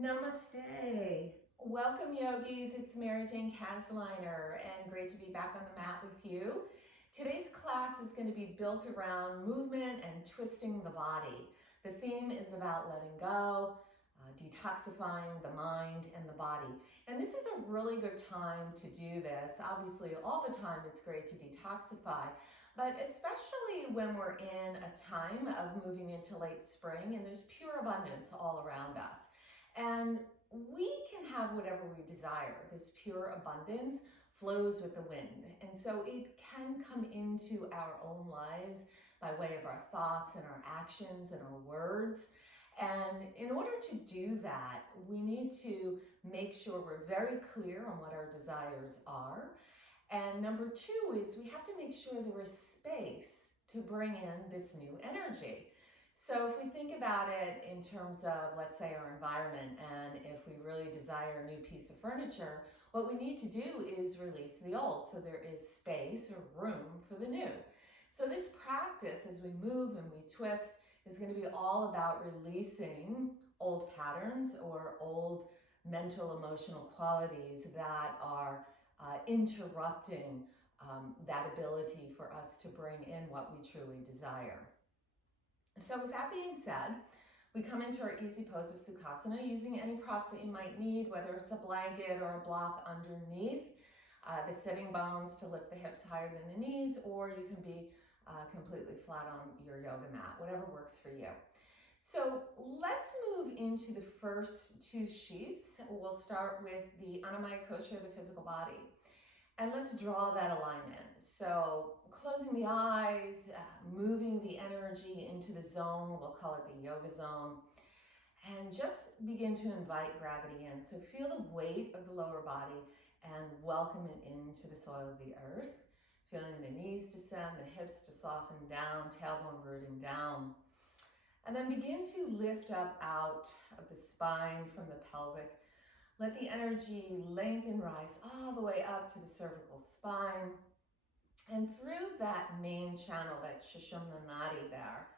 Namaste. Welcome, yogis. It's Mary Jane Casliner, and great to be back on the mat with you. Today's class is going to be built around movement and twisting the body. The theme is about letting go, detoxifying the mind and the body. And this is a really good time to do this. Obviously, all the time it's great to detoxify, but especially when we're in a time of moving into late spring and there's pure abundance all around us. And we can have whatever we desire. This pure abundance flows with the wind. And so it can come into our own lives by way of our thoughts and our actions and our words. And in order to do that, we need to make sure we're very clear on what our desires are. And number two is we have to make sure there is space to bring in this new energy. So if we think about it in terms of, let's say, our environment, and if we really desire a new piece of furniture, what we need to do is release the old so there is space or room for the new. So this practice, as we move and we twist, is going to be all about releasing old patterns or old mental, emotional qualities that are interrupting that ability for us to bring in what we truly desire. So with that being said, we come into our easy pose of Sukhasana using any props that you might need, whether it's a blanket or a block underneath, the sitting bones to lift the hips higher than the knees, or you can be completely flat on your yoga mat, whatever works for you. So let's move into the first two sheaths. We'll start with the Anamaya Kosha, the physical body. And let's draw that alignment. So closing the eyes, moving the energy into the zone, we'll call it the yoga zone, and just begin to invite gravity in. So feel the weight of the lower body and welcome it into the soil of the earth. Feeling the knees descend, the hips to soften down, tailbone rooting down. And then begin to lift up out of the spine from the pelvic. Let the energy lengthen, rise all the way up to the cervical spine. And through that main channel, that Sushumna Nadi there,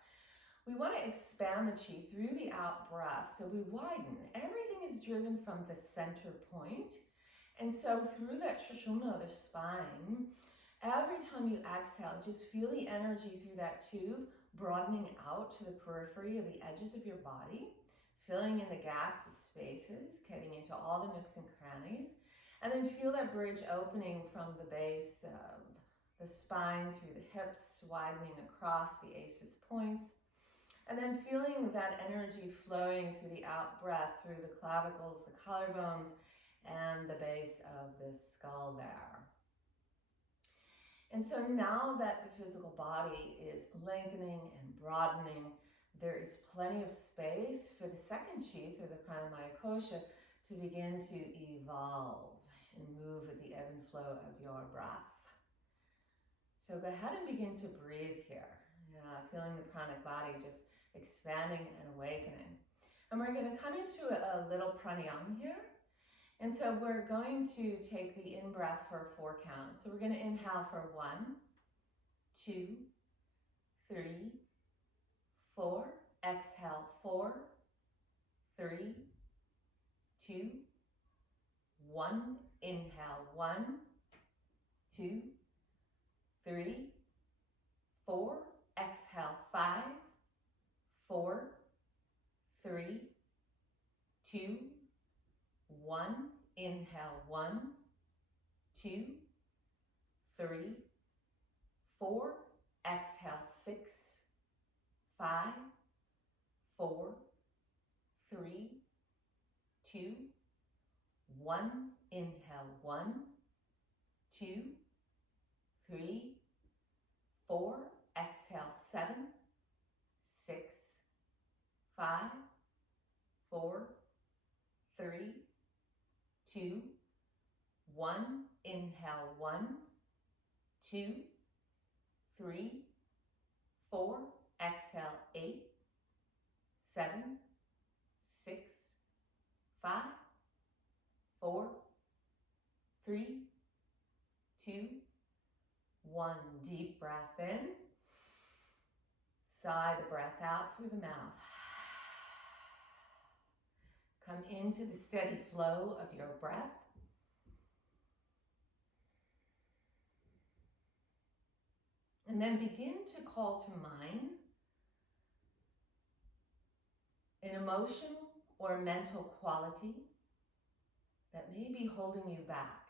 we want to expand the chi through the out breath. So we widen. Everything is driven from the center point. And so through that Sushumna, the spine, every time you exhale, just feel the energy through that tube broadening out to the periphery of the edges of your body. Filling in the gaps, the spaces, getting into all the nooks and crannies. And then feel that bridge opening from the base of the spine through the hips, widening across the aces points. And then feeling that energy flowing through the out breath, through the clavicles, the collarbones, and the base of the skull there. And so now that the physical body is lengthening and broadening, there is plenty of space for the second sheath, or the Pranamaya Kosha, to begin to evolve and move with the ebb and flow of your breath. So go ahead and begin to breathe here, feeling the pranic body just expanding and awakening. And we're going to come into a little pranayama here. And so we're going to take the in-breath for a 4 count. So we're going to inhale for 1, 2, 3, 4, exhale 4, 3, 2, 1, inhale 1, 2, 3, 4, exhale 5, 4, 3, 2, 1, inhale 1, 2, 3, 4, exhale 6, 5, 4, 3, 2, 1, inhale 1, 2, 3, 4, exhale 7, 6, 5, 4, 3, 2, 1, inhale 1, 2, 3, 4, exhale 8, 7, 6, 5, 4, 3, 2, 1. Deep breath in. Sigh the breath out through the mouth. Come into the steady flow of your breath. And then begin to call to mind an emotional or mental quality that may be holding you back,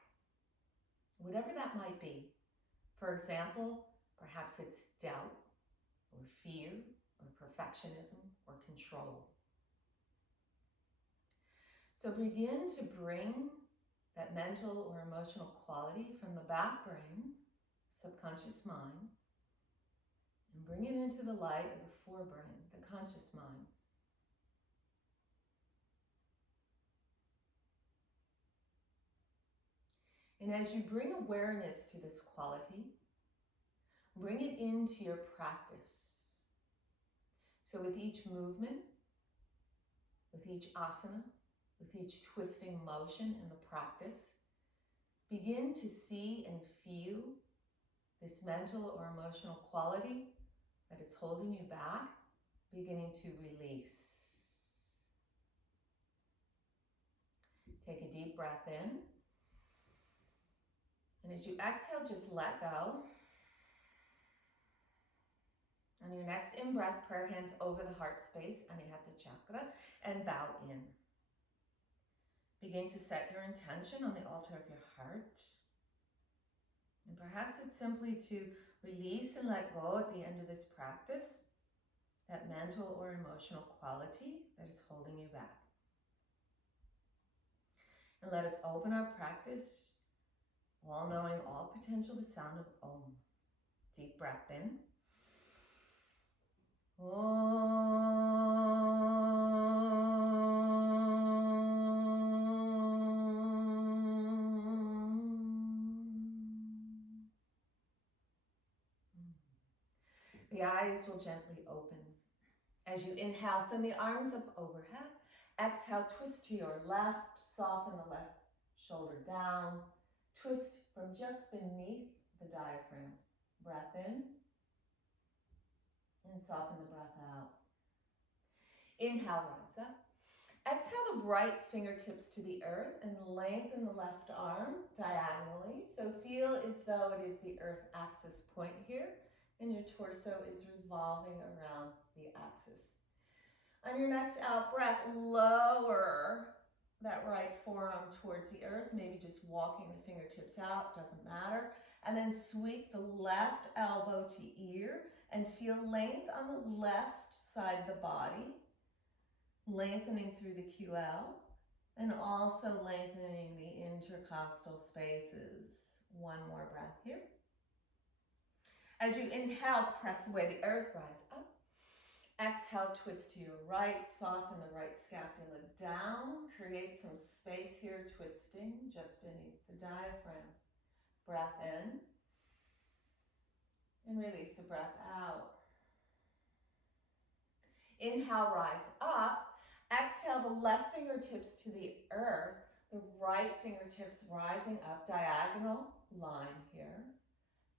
whatever that might be. For example, perhaps it's doubt or fear or perfectionism or control. So begin to bring that mental or emotional quality from the back brain, subconscious mind, and bring it into the light of the forebrain, the conscious mind. And as you bring awareness to this quality, bring it into your practice. So with each movement, with each asana, with each twisting motion in the practice, begin to see and feel this mental or emotional quality that is holding you back, beginning to release. Take a deep breath in. And as you exhale, just let go. On your next in-breath, prayer hands over the heart space, Anahata chakra, and bow in. Begin to set your intention on the altar of your heart. And perhaps it's simply to release and let go at the end of this practice, that mental or emotional quality that is holding you back. And let us open our practice, all knowing all potential, the sound of Om. Deep breath in. The eyes will gently open. As you inhale, send the arms up overhead. Exhale, twist to your left, soften the left shoulder down. Twist from just beneath the diaphragm. Breath in and soften the breath out. Inhale, rise up. Exhale the right fingertips to the earth and lengthen the left arm diagonally. So feel as though it is the earth axis point here and your torso is revolving around the axis. On your next out breath, lower that right forearm towards the earth, maybe just walking the fingertips out, doesn't matter. And then sweep the left elbow to ear and feel length on the left side of the body, lengthening through the QL, and also lengthening the intercostal spaces. One more breath here. As you inhale, press away the earth, rise up. Exhale, twist to your right, soften the right scapula down. Create some space here, twisting just beneath the diaphragm. Breath in. And release the breath out. Inhale, rise up. Exhale, the left fingertips to the earth. The right fingertips rising up, diagonal line here.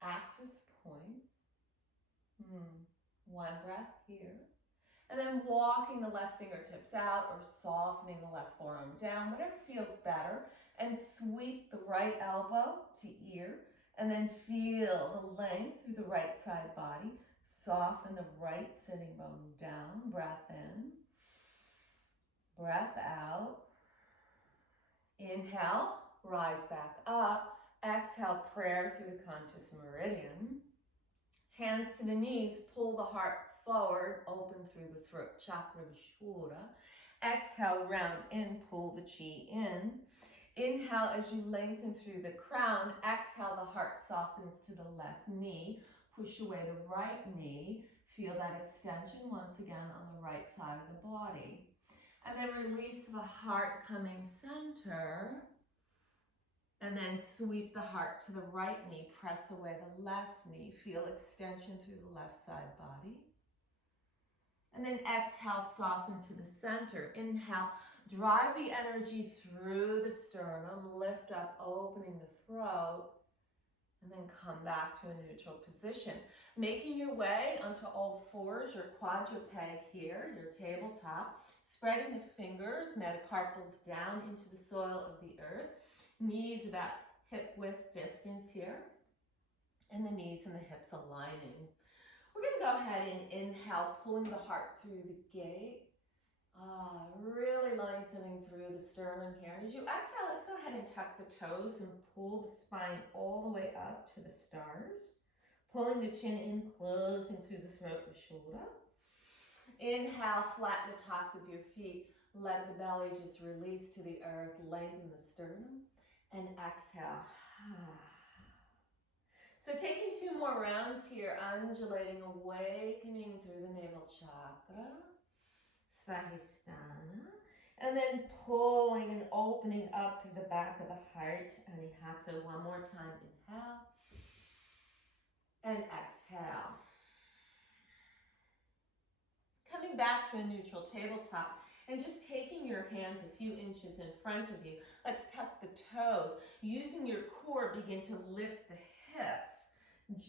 Axis point. One breath here. And then walking the left fingertips out or softening the left forearm down, whatever feels better. And sweep the right elbow to ear. And then feel the length through the right side body. Soften the right sitting bone down. Breath in. Breath out. Inhale, rise back up. Exhale, prayer through the conscious meridian. Hands to the knees, pull the heart forward, open through the throat chakra, Vishuddha. Exhale, round in, pull the chi in. Inhale as you lengthen through the crown. Exhale, the heart softens to the left knee. Push away the right knee. Feel that extension once again on the right side of the body. And then release the heart coming center. And then sweep the heart to the right knee. Press away the left knee. Feel extension through the left side body. And then exhale, soften to the center. Inhale, drive the energy through the sternum. Lift up, opening the throat. And then come back to a neutral position. Making your way onto all fours, your quadruped here, your tabletop. Spreading the fingers, metacarpals down into the soil of the earth. Knees about hip width distance here. And the knees and the hips aligning. We're going to go ahead and inhale, pulling the heart through the gate. Really lengthening through the sternum here. And as you exhale, let's go ahead and tuck the toes and pull the spine all the way up to the stars. Pulling the chin in, closing through the throat and shoulder. Inhale, flatten the tops of your feet. Let the belly just release to the earth. Lengthen the sternum. And exhale. So taking 2 more rounds here, undulating, awakening through the navel chakra. Svadhisthana. And then pulling and opening up through the back of the heart. Anihata. One more time. Inhale. And exhale. Coming back to a neutral tabletop and just taking your hands a few inches in front of you. Let's tuck the toes. Using your core, begin to lift the hips.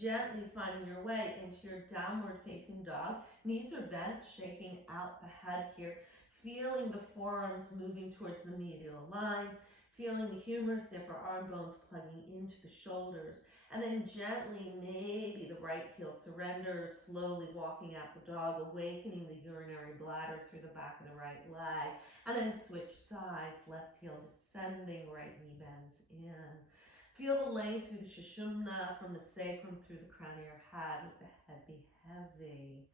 Gently finding your way into your downward facing dog. Knees are bent, shaking out the head here. Feeling the forearms moving towards the medial line. Feeling the humerus, the upper arm bones plugging into the shoulders. And then gently, maybe the right heel surrenders, slowly walking out the dog, awakening the urinary bladder through the back of the right leg. And then switch sides, left heel descending, right knee bends in. Feel the length through the Sushumna, from the sacrum through the crown of your head. Let the head be heavy.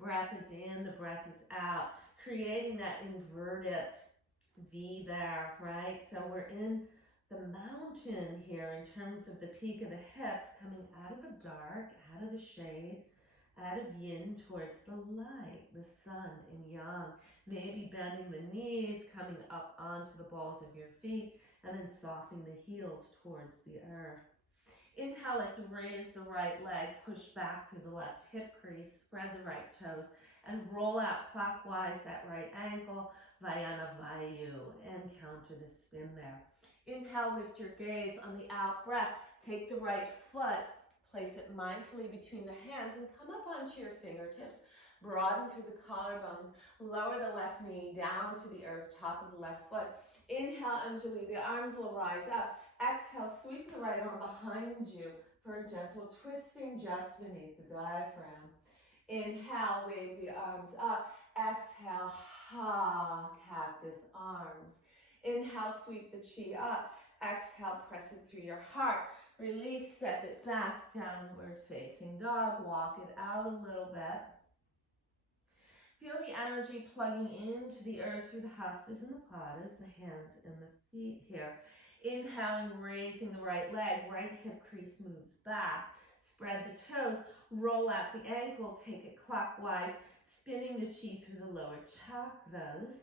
Breath is in, the breath is out. Creating that inverted V there, right? So we're in the mountain here in terms of the peak of the hips, coming out of the dark, out of the shade, out of yin towards the light, the sun and yang. Maybe bending the knees, coming up onto the balls of your feet, and then softening the heels towards the earth. Inhale, let's raise the right leg, push back through the left hip crease, spread the right toes, and roll out clockwise that right ankle, Vayana Vayu, and counter the spin there. Inhale, lift your gaze on the out breath. Take the right foot, place it mindfully between the hands, and come up onto your fingertips. Broaden through the collarbones. Lower the left knee down to the earth, top of the left foot. Inhale, Anjali, the arms will rise up. Exhale, sweep the right arm behind you for a gentle twisting just beneath the diaphragm. Inhale, wave the arms up. Exhale, ha, cactus arms. Inhale, sweep the chi up. Exhale, press it through your heart. Release, step it back, downward facing dog. Walk it out a little bit. Feel the energy plugging into the earth through the hastas and the padas, the hands and the feet here. Inhaling, raising the right leg, right hip crease moves back. Spread the toes, roll out the ankle, take it clockwise, spinning the chi through the lower chakras.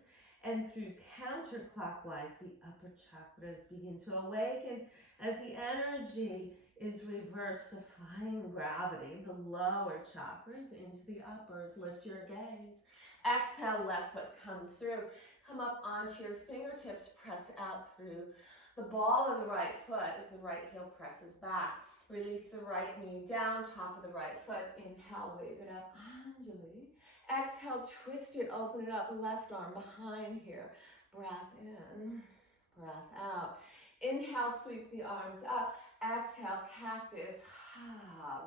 And through counterclockwise, the upper chakras begin to awaken as the energy is reversed, defying gravity. The lower chakras into the uppers. Lift your gaze. Exhale, left foot comes through. Come up onto your fingertips, press out through the ball of the right foot as the right heel presses back. Release the right knee down, top of the right foot. Inhale, wave it up, Anjali. Exhale, twist it, open it up, left arm behind here. Breath in, breath out. Inhale, sweep the arms up. Exhale, cactus.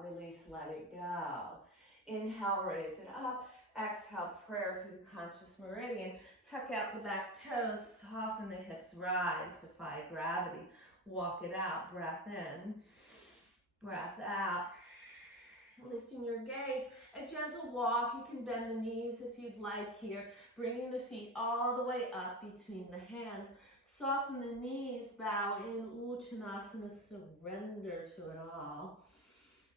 Release, let it go. Inhale, raise it up. Exhale, prayer through the conscious meridian. Tuck out the back toes, soften the hips, rise, defy gravity. Walk it out, breath in, breath out. Lifting your gaze, a gentle walk. You can bend the knees if you'd like here. Bringing the feet all the way up between the hands. Soften the knees, bow in, Uttanasana, surrender to it all.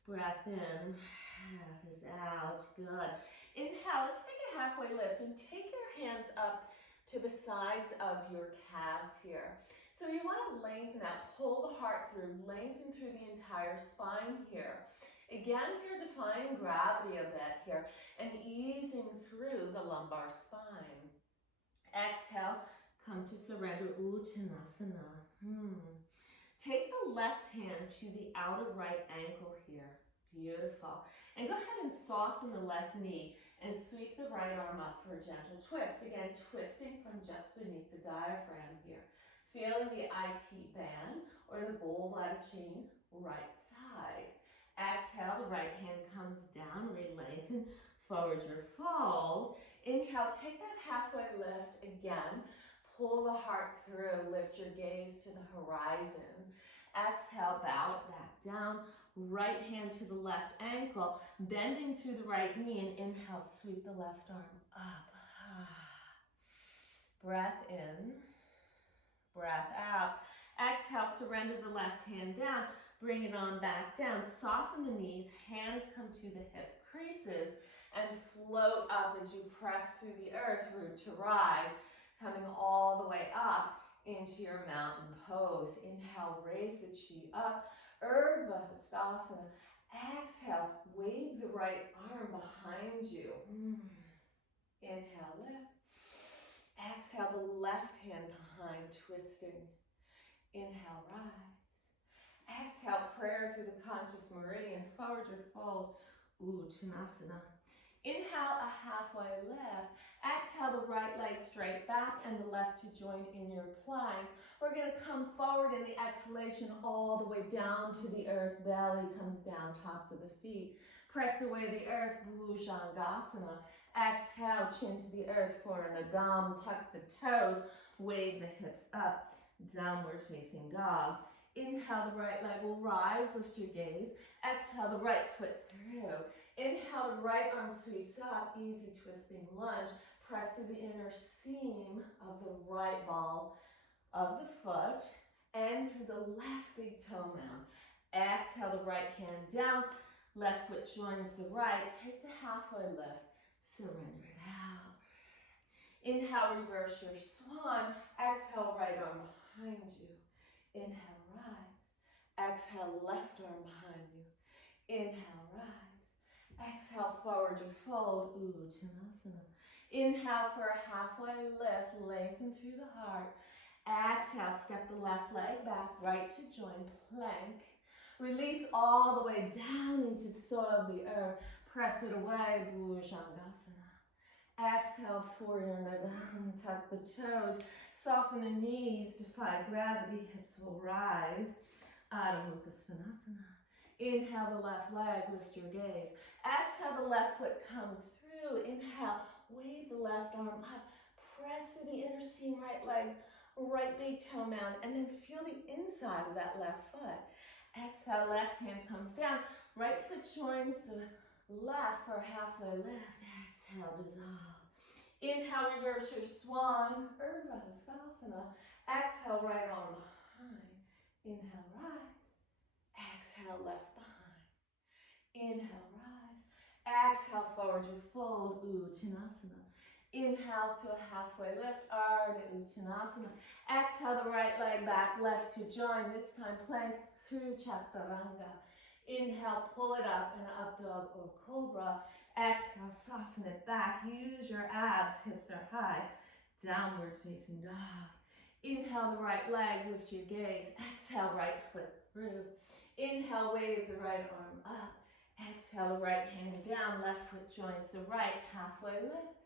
Breath in, breath is out, good. Inhale, let's take a halfway lift and take your hands up to the sides of your calves here. So you want to lengthen out, pull the heart through, lengthen through the entire spine here. Again, you're defying gravity a bit here and easing through the lumbar spine. Exhale, come to surrender, Uttanasana. Take the left hand to the outer right ankle here. Beautiful. And go ahead and soften the left knee and sweep the right arm up for a gentle twist. Again, twisting from just beneath the diaphragm here. Feeling the IT band or the gallbladder chain, right side. Exhale, the right hand comes down, re-lengthen, forward your fold. Inhale, take that halfway lift again. Pull the heart through, lift your gaze to the horizon. Exhale, bow it back down. Right hand to the left ankle, bending through the right knee, and inhale, sweep the left arm up. Breath in, breath out. Exhale, surrender the left hand down, bring it on back down. Soften the knees, hands come to the hip creases, and float up as you press through the earth, root to rise, coming all the way up into your mountain pose. Inhale, raise the chi up, Urdhva Hastasana. Exhale, wave the right arm behind you. Inhale, lift. Exhale, the left hand behind, twisting. Inhale, rise. Exhale, prayer through the conscious meridian, forward your fold, Uttanasana. Inhale, a halfway lift. Exhale, the right leg straight back and the left to join in your plank. We're going to come forward in the exhalation all the way down to the earth. Belly comes down, tops of the feet. Press away the earth, Bhujangasana. Exhale, chin to the earth for an Adam. Tuck the toes, wave the hips up. Downward facing dog. Inhale, the right leg will rise, lift your gaze. Exhale, the right foot through. Inhale, the right arm sweeps up, easy twisting lunge. Press to the inner seam of the right ball of the foot and through the left big toe mound. Exhale, the right hand down, left foot joins the right. Take the halfway lift, surrender it out. Inhale, reverse your swan. Exhale, right arm behind you. Inhale, rise. Exhale, left arm behind you. Inhale, rise. Exhale, forward your fold, Uttanasana. Inhale for a halfway lift, lengthen through the heart. Exhale, step the left leg back, right to join, plank. Release all the way down into the soil of the earth. Press it away, Bhujangasana. Exhale for your Nadam, tuck the toes, soften the knees, defy gravity, hips will rise. Adho Mukha Svanasana. Inhale the left leg, lift your gaze. Exhale, the left foot comes through. Inhale, wave the left arm up. Press to the inner seam, right leg, right big toe mound, and then feel the inside of that left foot. Exhale, left hand comes down. Right foot joins the left for a halfway lift. Exhale, dissolve. Inhale, reverse your swan, Urdhva Hastasana. Exhale, right arm behind. Inhale, rise. Exhale, left behind. Inhale, rise. Exhale, forward your fold, Uttanasana. Inhale to a halfway lift, Ardha Uttanasana. Exhale, the right leg back, left to join. This time, plank through Chaturanga. Inhale, pull it up, and up dog or cobra. Exhale, soften it back. Use your abs, hips are high. Downward facing dog. Inhale, the right leg, lift your gaze. Exhale, right foot through. Inhale, wave the right arm up. Exhale, the right hand down, left foot joins the right, halfway lift.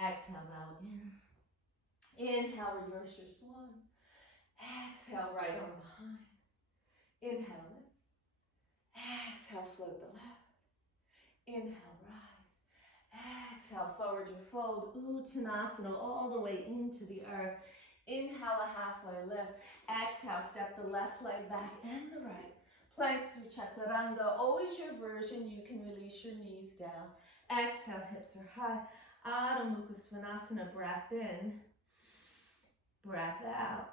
Exhale, bow in. Inhale, reverse your swan. Exhale, right arm behind. Inhale, lift. Exhale, float the left. Inhale, rise. Exhale, forward your fold, Uttanasana, all the way into the earth. Inhale, a halfway lift. Exhale, step the left leg back and the right. Plank through Chaturanga. Always your version. You can release your knees down. Exhale, hips are high. Adho Mukha Svanasana, breath in, breath out.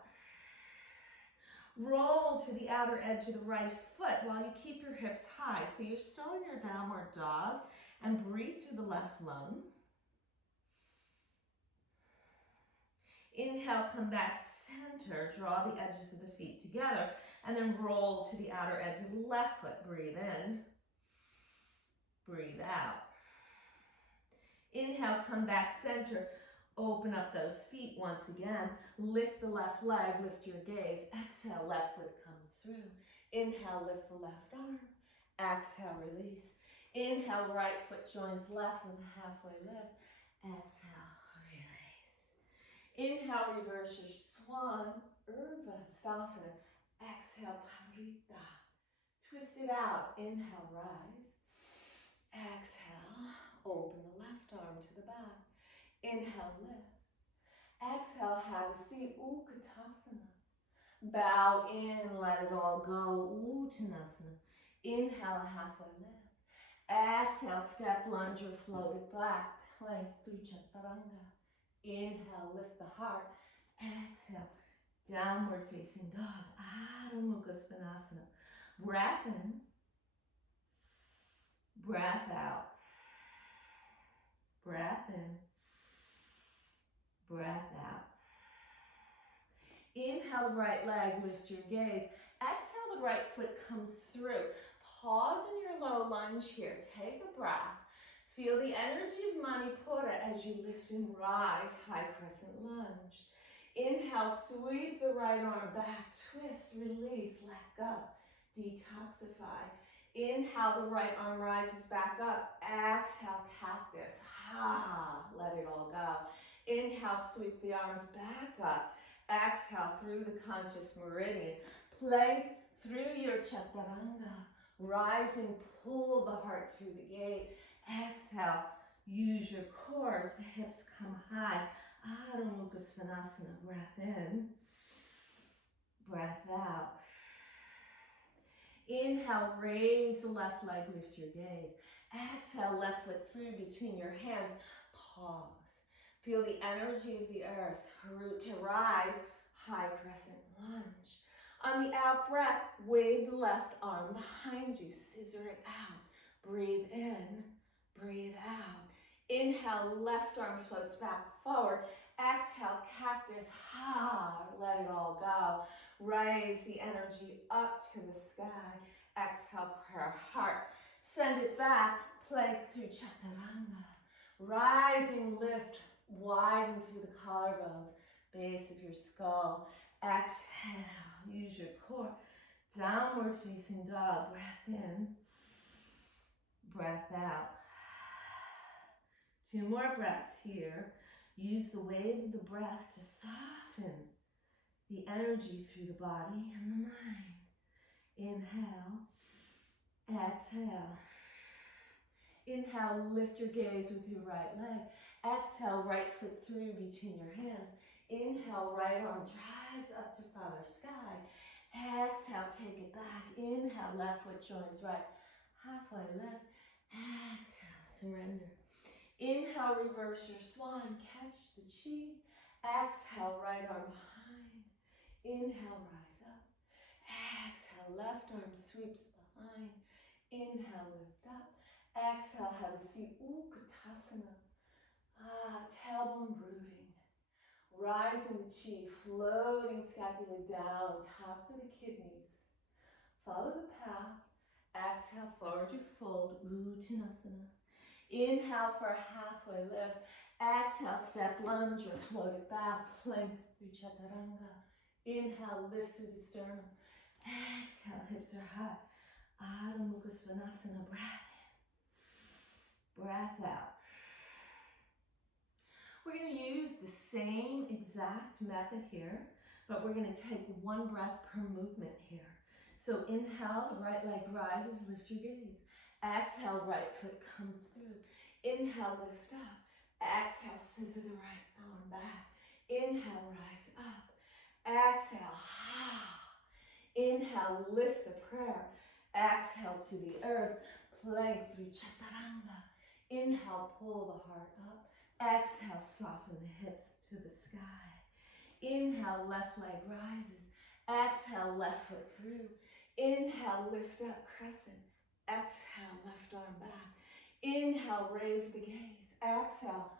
Roll to the outer edge of the right foot while you keep your hips high. So you're still in your downward dog, and breathe through the left lung. Inhale, come back center, draw the edges of the feet together, and then roll to the outer edge of the left foot. Breathe in, breathe out. Inhale, come back center, open up those feet once again. Lift the left leg, lift your gaze. Exhale, left foot comes through. Inhale, lift the left arm. Exhale, release. Inhale, right foot joins left with a halfway lift. Exhale, release. Inhale, reverse your swan, Urdhva. Exhale, Paritta. Twist it out. Inhale, rise. Exhale, open the left arm to the back. Inhale, lift. Exhale, have a seat, Utkatasana. Bow in, let it all go, Uttanasana. Inhale, halfway lift. Exhale, step, lunge, or float it back. Plank through Chaturanga. Inhale, lift the heart. Exhale, downward facing dog. Adho Mukha Svanasana. Breath in, breath out. Breath in, breath out. Inhale, the right leg, lift your gaze. Exhale, the right foot comes through. Pause in your low lunge here. Take a breath. Feel the energy of Manipura as you lift and rise, high crescent lunge. Inhale, sweep the right arm back, twist, release, let go, detoxify. Inhale, the right arm rises back up. Exhale, cactus. Let it all go. Inhale, sweep the arms back up. Exhale, through the conscious meridian. Plank through your chaturanga. Rise and pull the heart through the gate. Exhale, use your core as the hips come high. Adho Mukha Svanasana. Breath in, breath out. Inhale, raise the left leg, lift your gaze. Exhale, left foot through between your hands. Pause. Feel the energy of the earth. Root to rise, high crescent lunge. On the out breath, wave the left arm behind you. Scissor it out. Breathe in, breathe out. Inhale, left arm floats back forward. Exhale, cactus. Let it all go. Raise the energy up to the sky. Exhale, prayer heart. Send it back. Plank through chaturanga. Rising lift. Widen through the collarbones. Base of your skull. Exhale. Use your core. Downward facing dog. Breath in. Breath out. 2 more breaths here. Use the wave of the breath to soften the energy through the body and the mind. Inhale. Exhale. Inhale, lift your gaze with your right leg. Exhale, right foot through between your hands. Inhale, right arm drives up to Father Sky. Exhale, take it back. Inhale, left foot joins right. Halfway lift. Exhale, surrender. Inhale, reverse your swan. Catch the chi. Exhale, right arm behind. Inhale, rise up. Exhale, left arm sweeps behind. Inhale, lift up. Exhale, have a seat. Utkatasana. Tailbone rooting. Rising the chi, floating scapula down, tops of the kidneys. Follow the path. Exhale, forward you fold. Uttanasana. Inhale for a halfway lift. Exhale, step, lunge, or float it back. Plank through chaturanga. Inhale, lift through the sternum. Exhale, hips are high. Adho Mukha Svanasana. Breath in. Breath out. We're going to use the same exact method here, but we're going to take 1 breath per movement here. So inhale, the right leg rises, lift your gaze. Exhale, right foot comes through. Inhale, lift up. Exhale, scissor the right arm back. Inhale, rise up. Exhale, Inhale, lift the prayer. Exhale to the earth. Plank through chaturanga. Inhale, pull the heart up. Exhale, soften the hips to the sky. Inhale, left leg rises. Exhale, left foot through. Inhale, lift up, crescent. Exhale, left arm back. Inhale, raise the gaze. Exhale,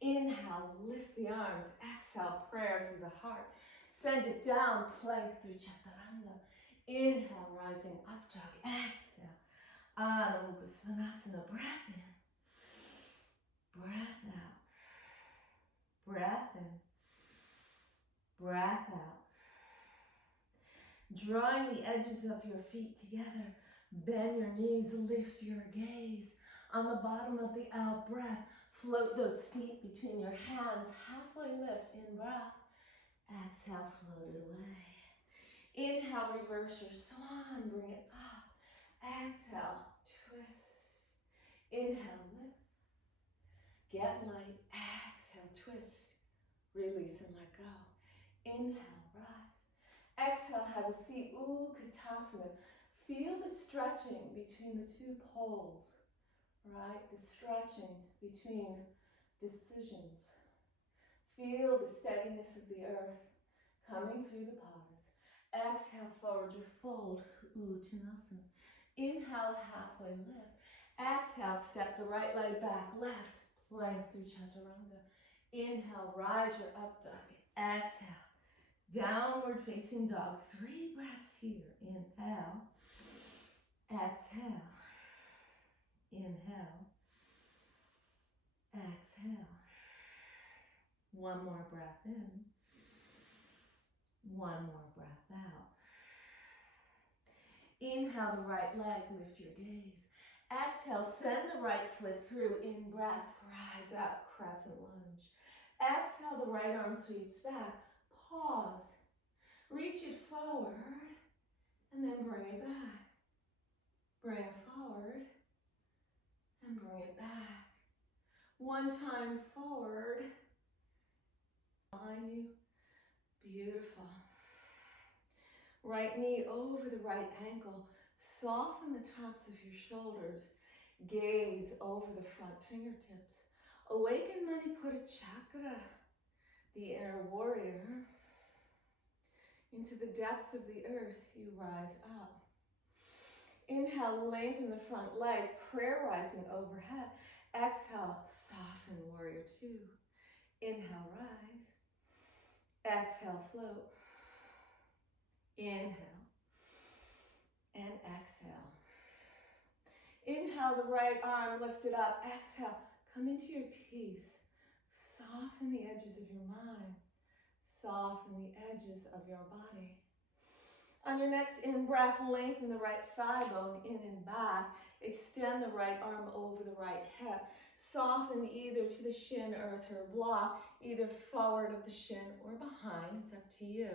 Inhale, lift the arms. Exhale, prayer through the heart. Send it down, plank through chaturanga. Inhale, rising up dog. Exhale, Adho Mukha Svanasana. Breath in. Breath out. Breath in. Breath out. Drawing the edges of your feet together. Bend your knees, lift your gaze. On the bottom of the out breath, float those feet between your hands. Halfway lift, in breath. Exhale, float it away. Inhale, reverse your swan, bring it up. Exhale, twist. Inhale, lift. Get light. Exhale, twist. Release and let go. Inhale, rise. Exhale, have a seat. Utkatasana. Feel the stretching between the two poles, right? The stretching between decisions. Feel the steadiness of the earth coming through the palms. Exhale, forward your fold. Uttanasana. Inhale, halfway lift. Exhale, step the right leg back, left, plank through chaturanga. Inhale, rise your up dog. Exhale, downward facing dog. 3 breaths here. Inhale, exhale, inhale, exhale. One more breath in, one more breath out. Inhale the right leg, lift your gaze. Exhale, send the right foot through. In breath, rise up, crescent lunge. Exhale, the right arm sweeps back. Pause. Reach it forward, and then bring it back. Bring forward, and bring it back. One time forward. Behind you. Beautiful. Right knee over the right ankle. Soften the tops of your shoulders. Gaze over the front fingertips. Awaken Manipura Chakra, the inner warrior. Into the depths of the earth, you rise up. Inhale, lengthen the front leg, prayer rising overhead. Exhale, soften warrior two. Inhale, rise. Exhale, float. Inhale and exhale. Inhale, the right arm lifted up. Exhale, come into your peace. Soften the edges of your mind. Soften the edges of your body. On your next in-breath, lengthen the right thigh bone in and back. Extend the right arm over the right hip. Soften either to the shin, earth, or block, either forward of the shin or behind. It's up to you.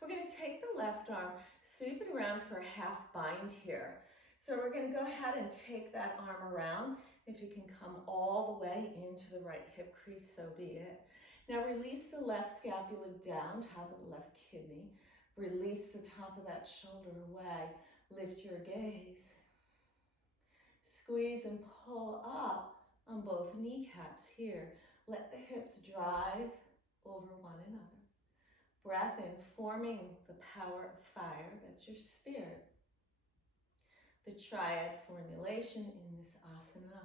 We're going to take the left arm, sweep it around for a half bind here. So we're going to go ahead and take that arm around. If you can come all the way into the right hip crease, so be it. Now release the left scapula down, top of the left kidney. Release the top of that shoulder away. Lift your gaze. Squeeze and pull up on both kneecaps here. Let the hips drive over one another. Breath in, forming the power of fire. That's your spirit. The triad formulation in this asana.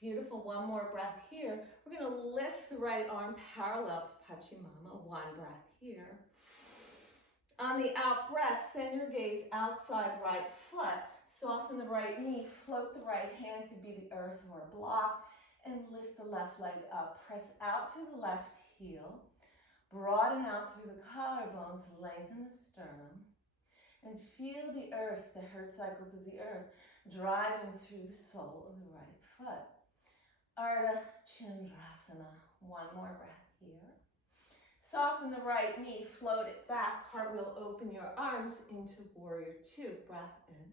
Beautiful. One more breath here. We're going to lift the right arm parallel to Pachimama. One breath here. On the out breath, send your gaze outside right foot. Soften the right knee. Float the right hand. Could be the earth or a block. And lift the left leg up. Press out to the left heel. Broaden out through the collarbones. Lengthen the sternum. And feel the earth, the heart cycles of the earth, driving through the sole of the right foot. Ardha Chandrasana. One more breath here. Soften the right knee, float it back. Cartwheel, open your arms into warrior two. Breath in.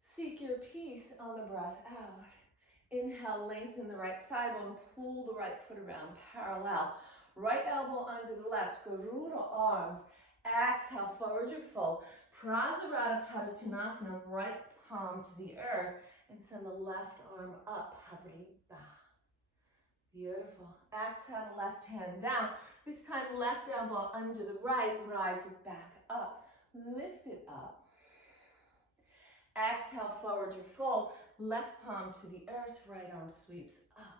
Seek your peace on the breath out. Inhale, lengthen the right thigh bone, pull the right foot around parallel. Right elbow under the left, Garuda arms. Exhale, forward your fold. Prasarada Padottanasana, right palm to the earth, and send the left arm up, Pavrita. Beautiful. Exhale, left hand down. This time, left elbow under the right, rise it back up. Lift it up. Exhale, forward your fold. Left palm to the earth, right arm sweeps up.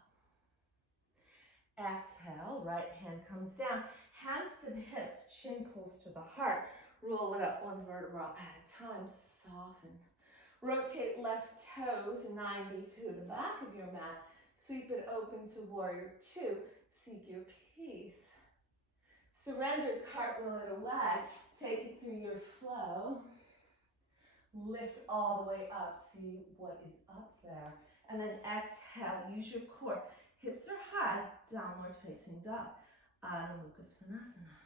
Exhale, right hand comes down. Hands to the hips, chin pulls to the heart. Roll it up one vertebra at a time. Soften. Rotate left toes 90 to the back of your mat. Sweep it open to warrior two. Seek your peace. Surrender, cartwheel it away. Take it through your flow. Lift all the way up. See what is up there. And then exhale, use your core. Hips are high, downward facing dog. Adho Mukha Svanasana.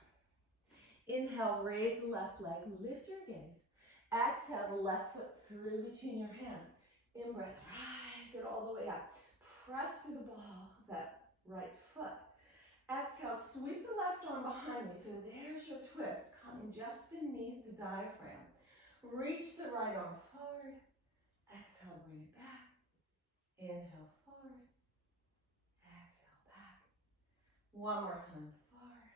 Inhale, raise the left leg, lift your gaze. Exhale, the left foot through between your hands. In breath, rise it all the way up. Press to the ball of that right foot. Exhale, sweep the left arm behind you. So there's your twist, coming just beneath the diaphragm. Reach the right arm forward. Exhale, bring it back. Inhale, forward. Exhale, back. One more time, forward.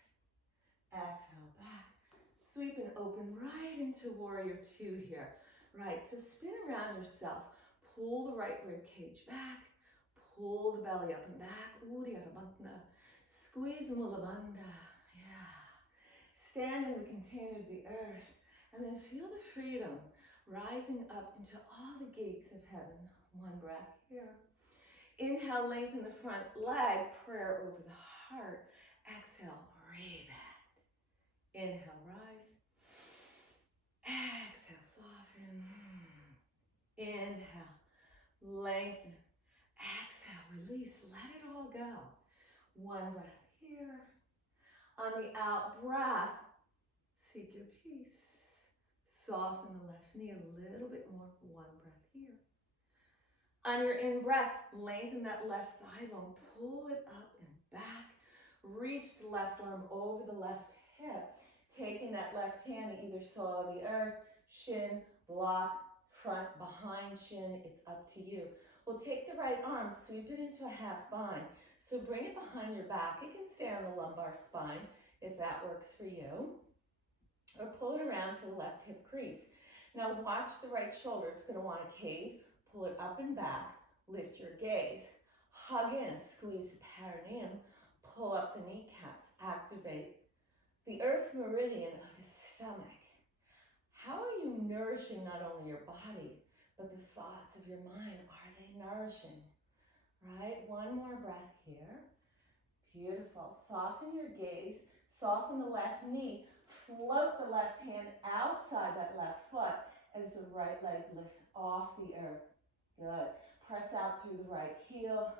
Exhale, back. Sweep and open right into warrior two here. Right, so spin around yourself. Pull the right rib cage back. Pull the belly up and back. Uddiyana Bandha. Squeeze Mula Bandha. Yeah. Stand in the container of the earth. And then feel the freedom rising up into all the gates of heaven. One breath here. Inhale, lengthen the front leg. Prayer over the heart. Exhale, rebend. Inhale, rise. Exhale, soften. Inhale, lengthen. Exhale, release. Let it all go. One breath here. On the out breath, seek your peace. Soften the left knee a little bit more. One breath here. On your in breath, lengthen that left thigh bone. Pull it up and back. Reach the left arm over the left hip. Taking that left hand to either side of the earth, shin, block, front, behind shin. It's up to you. We'll take the right arm, sweep it into a half bind. So bring it behind your back. It can stay on the lumbar spine if that works for you. Or pull it around to the left hip crease. Now watch the right shoulder. It's going to want to cave. Pull it up and back. Lift your gaze. Hug in. Squeeze the perineum. Pull up the kneecaps. Activate the earth meridian of the stomach. How are you nourishing not only your body, but the thoughts of your mind? Are they nourishing? Right? One more breath here. Beautiful. Soften your gaze. Soften the left knee. Float the left hand outside that left foot as the right leg lifts off the earth. Good. Press out through the right heel.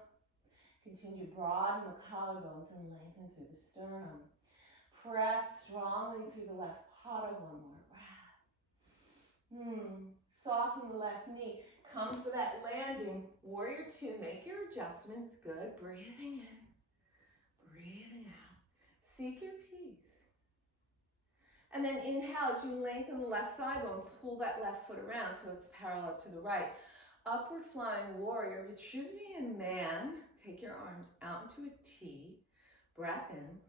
Continue broaden the collarbones and lengthen through the sternum. Press strongly through the left bottom. One more breath. Soften the left knee. Come for that landing. Warrior two. Make your adjustments. Good. Breathing in. Breathing out. Seek your peace. And then inhale as you lengthen the left thigh bone. Pull that left foot around so it's parallel to the right. Upward flying warrior. Vitruvian man. Take your arms out into a T. Breath in.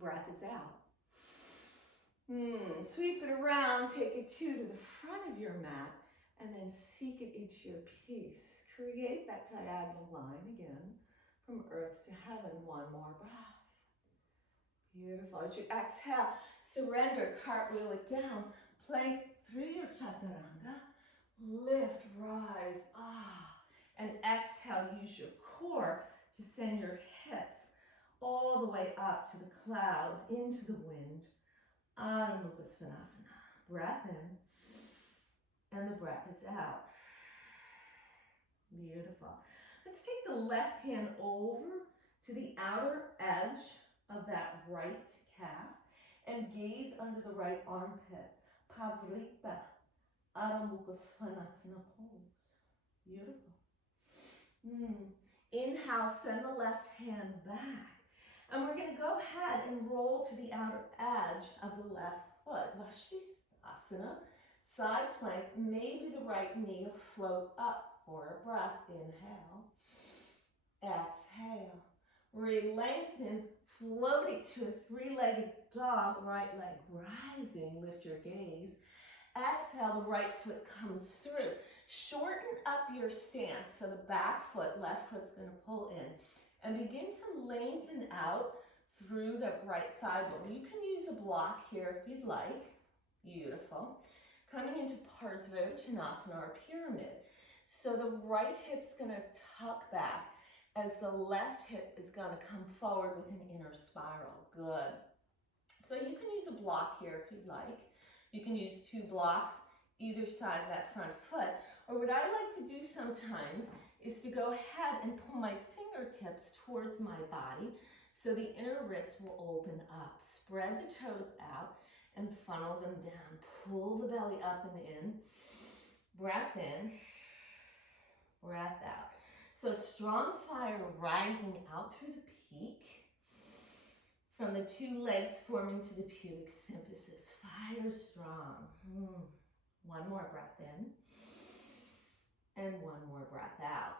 Breath is out. Sweep it around. Take a two to the front of your mat. And then seek it into your peace. Create that diagonal line again. From earth to heaven. One more breath. Beautiful. As you exhale, surrender, cartwheel it down, plank through your chaturanga, lift, rise, and exhale, use your core to send your hips all the way up to the clouds, into the wind. Adho Mukha Svanasana. Breath in, and the breath is out. Beautiful. Let's take the left hand over to the outer edge of that right calf and gaze under the right armpit. Pavrita Adho Mukha Svanasana pose. Beautiful. Inhale, send the left hand back. And we're going to go ahead and roll to the outer edge of the left foot. Vashisthasana, side plank. Maybe the right knee will float up for a breath. Inhale. Exhale. Re-lengthen. Float it to a three-legged dog. Right leg rising. Lift your gaze. Exhale, the right foot comes through. Shorten up your stance so the back foot, left foot's going to pull in. And begin to lengthen out through the right thigh bone. You can use a block here if you'd like. Beautiful. Coming into Parsva Uttanasana or pyramid. So the right hip's going to tuck back as the left hip is going to come forward with an inner spiral. Good. So you can use a block here if you'd like. You can use 2 blocks either side of that front foot. Or what I like to do sometimes is to go ahead and pull my fingertips towards my body so the inner wrist will open up. Spread the toes out and funnel them down. Pull the belly up and in. Breath in, breath out. So strong fire rising out through the peak. From the 2 legs forming to the pubic symphysis. Fire strong. One more breath in. And one more breath out.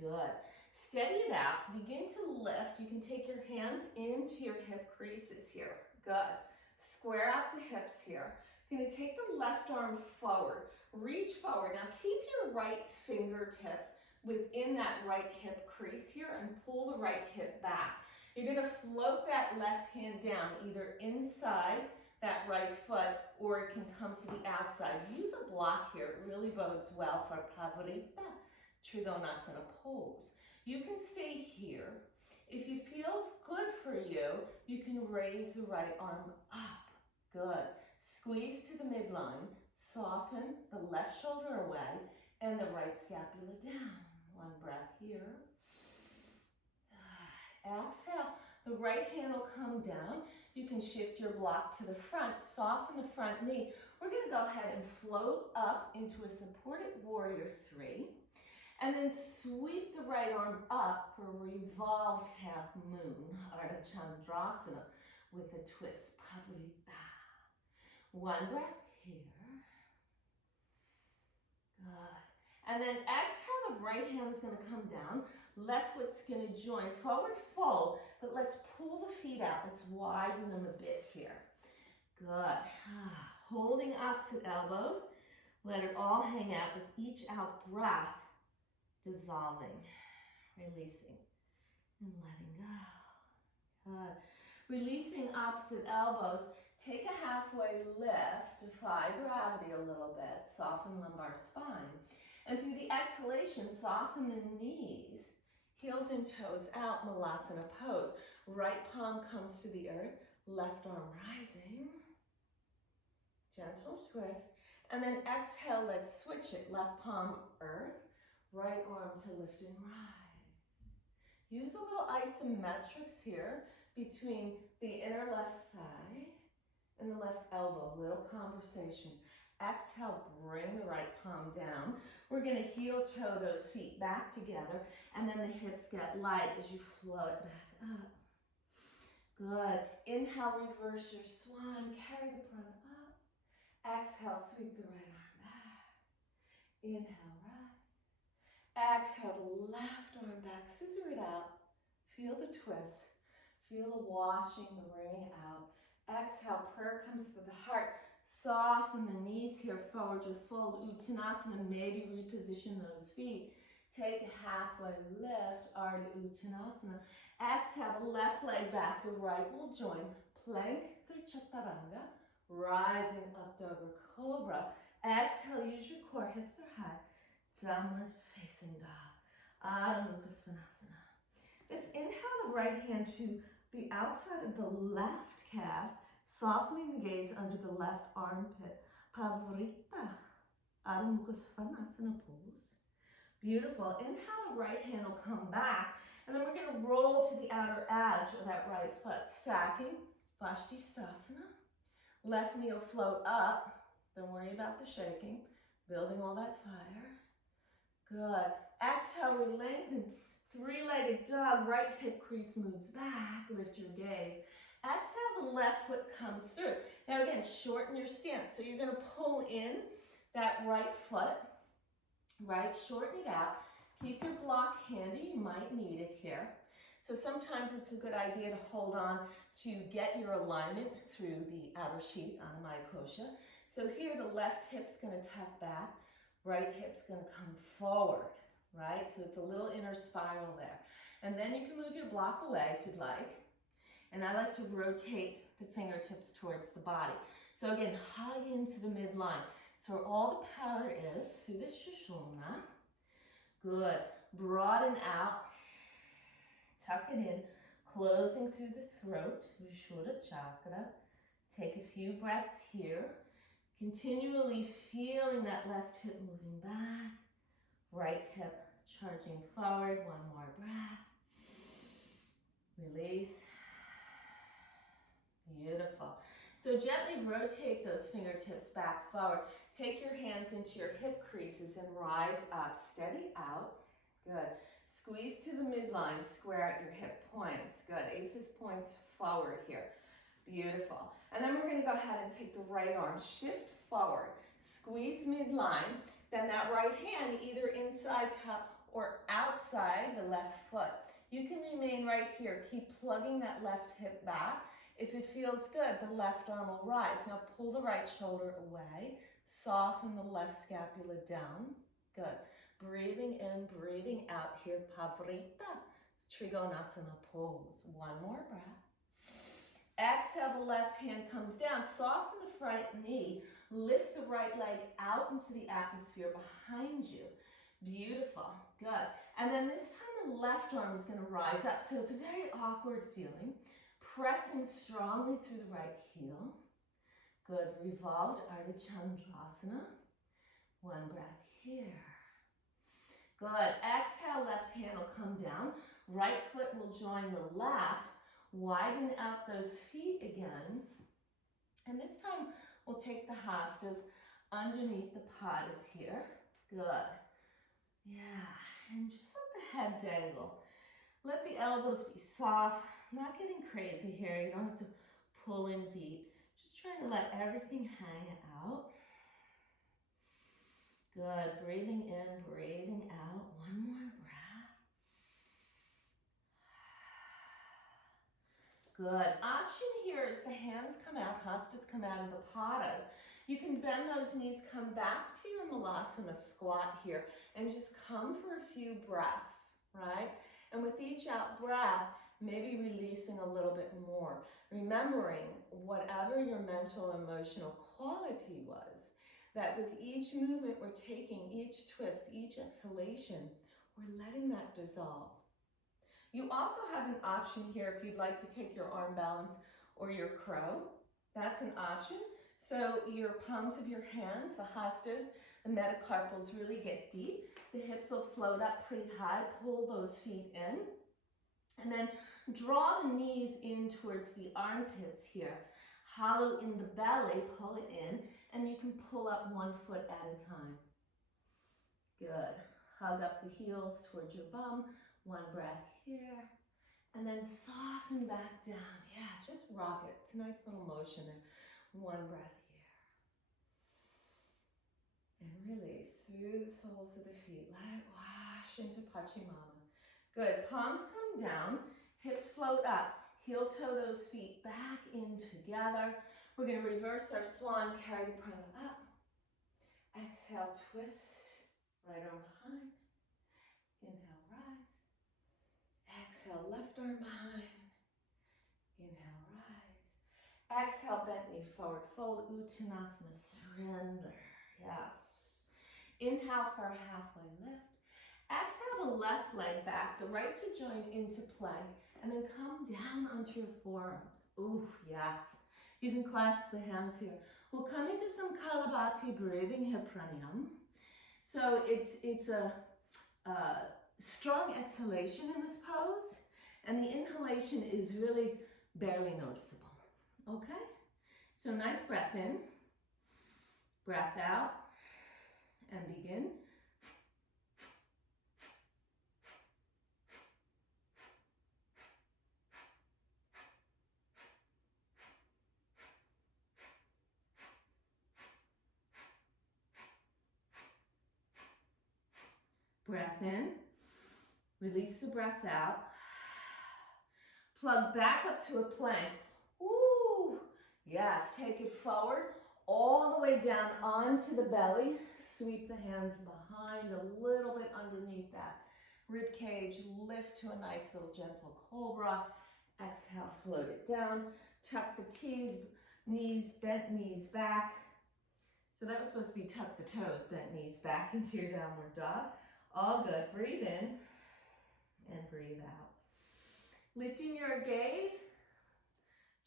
Good. Steady it out. Begin to lift. You can take your hands into your hip creases here. Good. Square out the hips here. You're going to take the left arm forward. Reach forward. Now keep your right fingertips within that right hip crease here and pull the right hip back. You're going to float that left hand down either inside that right foot or it can come to the outside. Use a block here. It really bodes well for Pavarita Trikonasana pose. You can stay here. If it feels good for you, you can raise the right arm up. Good. Squeeze to the midline. Soften the left shoulder away and the right scapula down. One breath here. Exhale. The right hand will come down. You can shift your block to the front. Soften the front knee. We're going to go ahead and float up into a supported warrior 3. And then sweep the right arm up for a revolved half moon, Ardha Chandrasana, with a twist, Pavarita. One breath here. Good. And then exhale, the right hand's going to come down. Left foot's going to join. Forward fold, but let's pull the feet out. Let's widen them a bit here. Good. Holding opposite elbows. Let it all hang out with each out breath. Dissolving, releasing, and letting go. Good. Releasing opposite elbows. Take a halfway lift, defy gravity a little bit, soften lumbar spine. And through the exhalation, soften the knees, heels and toes out, Malasana pose. Right palm comes to the earth, left arm rising. Gentle twist. And then exhale, let's switch it. Left palm earth. Right arm to lift and rise. Use a little isometrics here between the inner left thigh and the left elbow. Little conversation. Exhale, bring the right palm down. We're going to heel toe those feet back together, and then the hips get light as you float back up. Good. Inhale, reverse your swan. Carry the front up. Exhale, sweep the right arm back. Inhale, right. Exhale, the left arm back, scissor it out. Feel the twist. Feel the washing, the wringing out. Exhale, prayer comes to the heart. Soften the knees here, forward to fold. Uttanasana, maybe reposition those feet. Take a halfway lift, Ardha Uttanasana. Exhale, the left leg back, the right will join. Plank through Chaturanga, rising up, Dogra Cobra. Exhale, use your core, hips are high. Downward facing dog, Adho Mukha Svanasana. Let's inhale the right hand to the outside of the left calf, softening the gaze under the left armpit. Pavarita, Adho Mukha Svanasana pose. Beautiful. Inhale, the right hand will come back, and then we're going to roll to the outer edge of that right foot, stacking Vashisthasana. Left knee will float up. Don't worry about the shaking. Building all that fire. Good. Exhale, we lengthen. 3-legged dog. Right hip crease moves back. Lift your gaze. Exhale, the left foot comes through. Now again, shorten your stance. So you're going to pull in that right foot. Right, shorten it out. Keep your block handy. You might need it here. So sometimes it's a good idea to hold on to get your alignment through the outer sheath on Maya Kosha. So here, the left hip's going to tuck back. Right hip's going to come forward, right? So it's a little inner spiral there. And then you can move your block away if you'd like. And I like to rotate the fingertips towards the body. So again, hug into the midline. It's where all the power is, through the Sushumna. Good. Broaden out. Tuck it in, closing through the throat, Vishuddha chakra. Take a few breaths here. Continually feeling that left hip moving back, right hip charging forward. One more breath. Release. Beautiful. So gently rotate those fingertips back forward. Take your hands into your hip creases and rise up. Steady out. Good. Squeeze to the midline. Square out your hip points. Good. Aces points forward here. Beautiful. And then we're going to go ahead and take the right arm. Shift forward. Squeeze midline. Then that right hand either inside top or outside the left foot. You can remain right here. Keep plugging that left hip back. If it feels good, the left arm will rise. Now pull the right shoulder away. Soften the left scapula down. Good. Breathing in, breathing out here. Pavrita. Trikonasana pose. One more breath. Exhale, the left hand comes down. Soften the front knee. Lift the right leg out into the atmosphere behind you. Beautiful. Good. And then this time the left arm is going to rise up. So it's a very awkward feeling. Pressing strongly through the right heel. Good. Revolved Ardha Chandrasana. One breath here. Good. Exhale, left hand will come down. Right foot will join the left. Widen out those feet again. And this time we'll take the hastas underneath the padas here. Good. Yeah. And just let the head dangle. Let the elbows be soft. Not getting crazy here. You don't have to pull in deep. Just trying to let everything hang out. Good. Breathing in, breathing out. One more breath. Good. Option here is the hands come out, hastas come out of the padas. You can bend those knees, come back to your malasana squat here, and just come for a few breaths, right? And with each out breath, maybe releasing a little bit more. Remembering whatever your mental, emotional quality was, that with each movement we're taking, each twist, each exhalation, we're letting that dissolve. You also have an option here if you'd like to take your arm balance or your crow. That's an option. So your palms of your hands, the hastas, the metacarpals really get deep. The hips will float up pretty high. Pull those feet in. And then draw the knees in towards the armpits here. Hollow in the belly, pull it in, and you can pull up one foot at a time. Good. Hug up the heels towards your bum. One breath here. And then soften back down. Yeah, just rock it. It's a nice little motion there. One breath here. And release through the soles of the feet. Let it wash into Pachimama. Good. Palms come down. Hips float up. Heel toe those feet back in together. We're going to reverse our swan. Carry the prana up. Exhale, twist. Right arm behind. Inhale, rise. Exhale, left arm behind. Inhale, rise. Exhale, bent knee forward, fold, Uttanasana, surrender. Yes. Inhale for a halfway lift. Exhale the left leg back, the right to join into plank, and then come down onto your forearms. Ooh, yes. You can clasp the hands here. We'll come into some Kalabati breathing hip pranayam. So it's a strong exhalation in this pose, and the inhalation is really barely noticeable. Okay? So nice breath in, breath out, and begin. Breath in, release the breath out. Plug back up to a plank. Ooh, yes, take it forward, all the way down onto the belly. Sweep the hands behind, a little bit underneath that rib cage. Lift to a nice little gentle cobra. Exhale, float it down. Tuck the knees, bent knees back. So that was supposed to be tuck the toes, bent knees back into your downward dog. All good. Breathe in and breathe out. Lifting your gaze,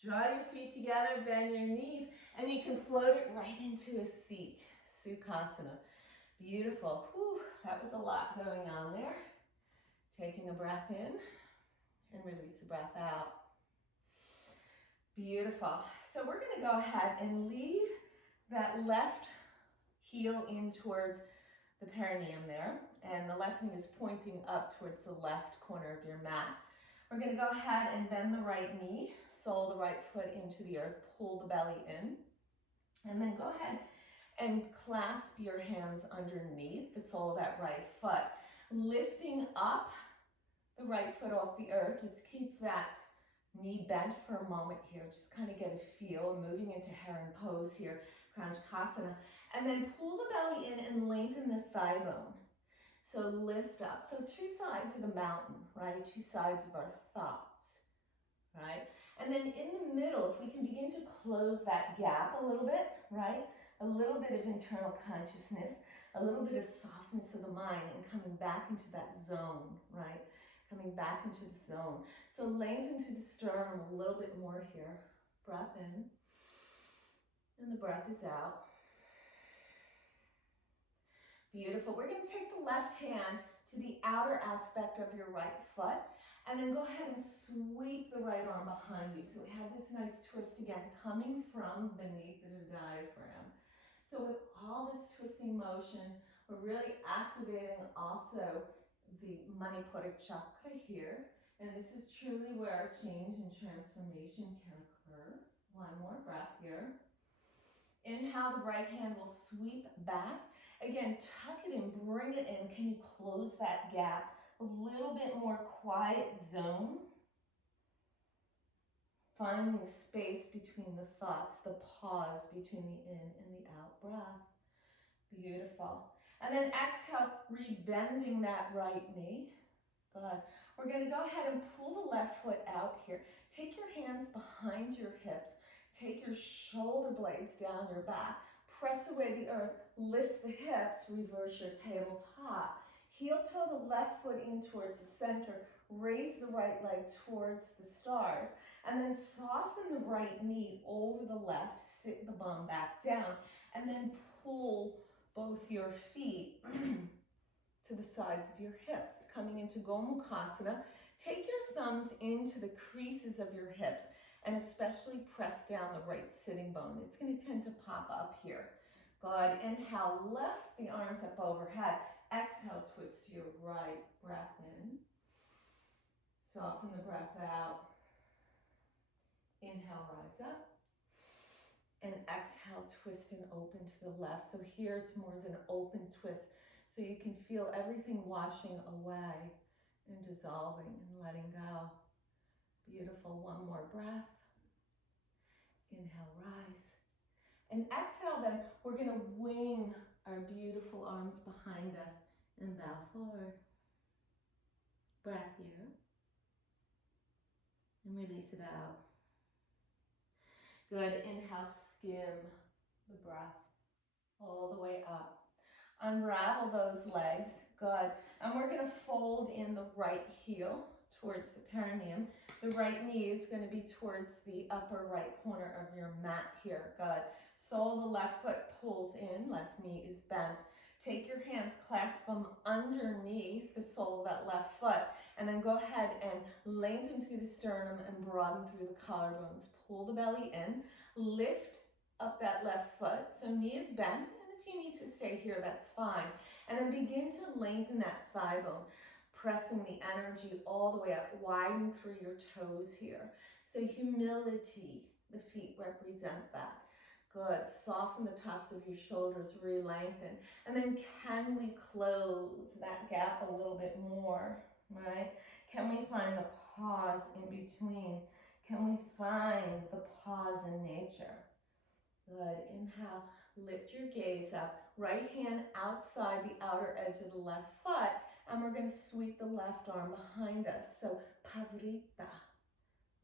draw your feet together, bend your knees, and you can float it right into a seat, Sukhasana. Beautiful. Whew, that was a lot going on there. Taking a breath in and release the breath out. Beautiful. So we're going to go ahead and leave that left heel in towards the perineum there, and the left knee is pointing up towards the left corner of your mat. We're going to go ahead and bend the right knee, sole the right foot into the earth, pull the belly in, and then go ahead and clasp your hands underneath the sole of that right foot, lifting up the right foot off the earth. Let's keep that knee bent for a moment here. Just kind of get a feel, moving into heron pose here, Kranjkasana. And then pull the belly in and lengthen the thigh bone. So lift up. So two sides of the mountain, right? Two sides of our thoughts, right? And then in the middle, if we can begin to close that gap a little bit, right? A little bit of internal consciousness, a little bit of softness of the mind, and coming back into that zone, right? Coming back into the zone. So lengthen through the sternum a little bit more here. Breath in, and the breath is out. Beautiful. We're going to take the left hand to the outer aspect of your right foot, and then go ahead and sweep the right arm behind you. So we have this nice twist again, coming from beneath the diaphragm. So with all this twisting motion, we're really activating also the Manipura chakra here. And this is truly where our change and transformation can occur. One more breath here. Inhale, the right hand will sweep back. Again, tuck it in, bring it in. Can you close that gap? A little bit more quiet zone. Finding the space between the thoughts, the pause between the in and the out breath. Beautiful. And then exhale, rebending that right knee. Good. We're going to go ahead and pull the left foot out here. Take your hands behind your hips. Take your shoulder blades down your back. Press away the earth. Lift the hips. Reverse your tabletop. Heel toe the left foot in towards the center. Raise the right leg towards the stars. And then soften the right knee over the left. Sit the bum back down. And then pull both your feet to the sides of your hips. Coming into Gomukhasana, take your thumbs into the creases of your hips and especially press down the right sitting bone. It's going to tend to pop up here. Good. Inhale, lift the arms up overhead. Exhale, twist to your right. Breath in. Soften the breath out. Inhale, rise up. And exhale, twist and open to the left. So here it's more of an open twist. So you can feel everything washing away and dissolving and letting go. Beautiful. One more breath. Inhale, rise. And exhale then, we're going to wing our beautiful arms behind us and bow forward. Breath here. And release it out. Good. Inhale, skim the breath all the way up. Unravel those legs. Good. And we're going to fold in the right heel towards the perineum. The right knee is going to be towards the upper right corner of your mat here. Good. Sole of the left foot pulls in. Left knee is bent. Take your hands, clasp them underneath the sole of that left foot, and then go ahead and lengthen through the sternum and broaden through the collarbones. Pull the belly in. Lift up that left foot. So knee is bent. If you need to stay here, that's fine. And then begin to lengthen that thigh bone, pressing the energy all the way up, widen through your toes here. So humility, the feet represent that. Good. Soften the tops of your shoulders, re-lengthen. And then can we close that gap a little bit more, right? Can we find the pause in between? Can we find the pause in nature? Good. Inhale, lift your gaze up. Right hand outside the outer edge of the left foot. And we're going to sweep the left arm behind us. So pavrita,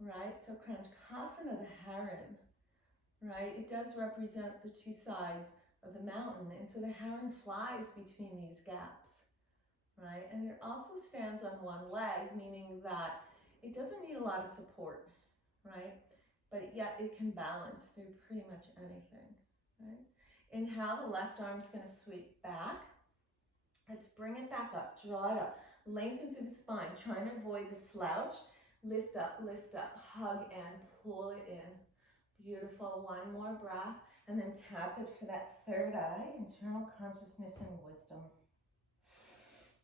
right? So Kranjkasana, the heron, right? It does represent the two sides of the mountain. And so the heron flies between these gaps, right? And it also stands on one leg, meaning that it doesn't need a lot of support, right? But yet it can balance through pretty much anything, right? Inhale, the left arm's gonna sweep back. Let's bring it back up, draw it up. Lengthen through the spine, trying to avoid the slouch. Lift up, hug and pull it in. Beautiful, one more breath. And then tap it for that third eye, internal consciousness and wisdom.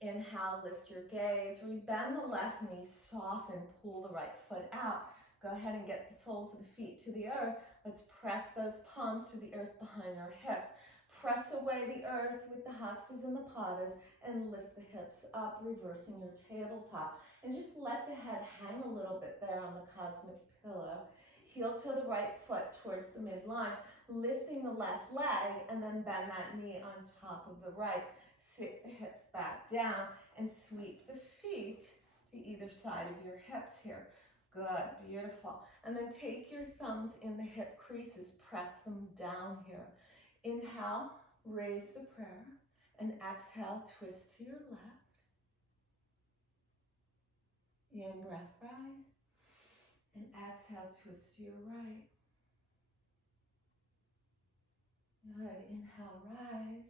Inhale, lift your gaze. Really bend the left knee, soften, pull the right foot out. Go ahead and get the soles of the feet to the earth. Let's press those palms to the earth behind our hips. Press away the earth with the hastas and the padas and lift the hips up, reversing your tabletop. And just let the head hang a little bit there on the cosmic pillow. Heel to the right foot towards the midline, lifting the left leg, and then bend that knee on top of the right. Sit the hips back down and sweep the feet to either side of your hips here. Good, beautiful. And then take your thumbs in the hip creases, press them down here. Inhale, raise the prayer, and exhale, twist to your left. In, breath, rise, and exhale, twist to your right. Good, inhale, rise.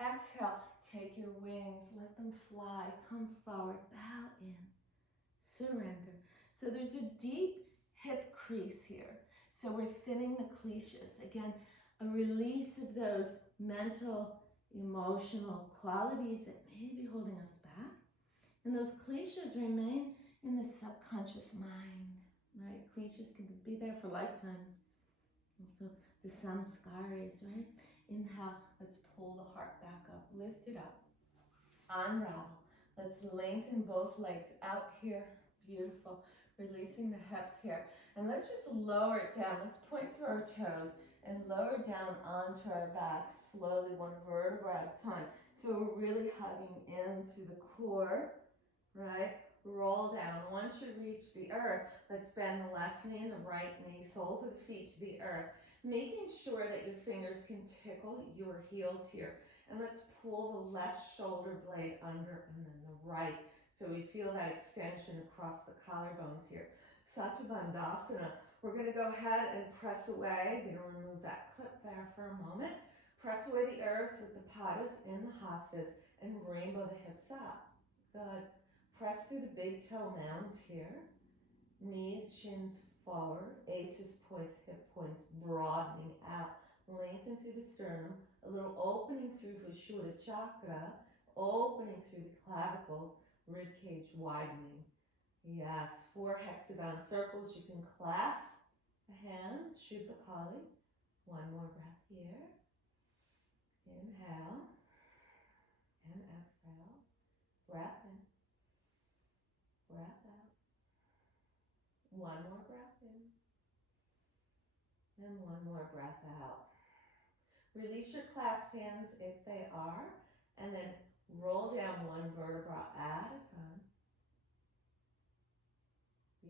Exhale, take your wings, let them fly, come forward, bow in, surrender. So there's a deep hip crease here. So we're thinning the cliches. Again, a release of those mental, emotional qualities that may be holding us back. And those cliches remain in the subconscious mind, right? Cliches can be there for lifetimes. Also, the samskaras, right? Inhale, let's pull the heart back up, lift it up, unravel. Let's lengthen both legs out here, beautiful. Releasing the hips here. And let's just lower it down. Let's point through our toes and lower down onto our back slowly, one vertebra at a time. So we're really hugging in through the core, right? Roll down. Once you reach the earth, let's bend the left knee and the right knee, soles of the feet to the earth, making sure that your fingers can tickle your heels here. And let's pull the left shoulder blade under and then the right. So we feel that extension across the collarbones here. Satvandasana. We're going to go ahead and press away. Going to remove that clip there for a moment. Press away the earth with the padas and the hastas and rainbow the hips up. Good. Press through the big toe mounds here. Knees, shins forward. Aces points, hip points broadening out. Lengthen through the sternum. A little opening through Vishuddha chakra. Opening through the clavicles. Rib cage widening. Yes, 4 hexagon circles. You can clasp the hands, shoot the kali. One more breath here. Inhale and exhale. Breath in, breath out. One more breath in and one more breath out. Release your clasp hands if they are, and then roll down one vertebra at a time.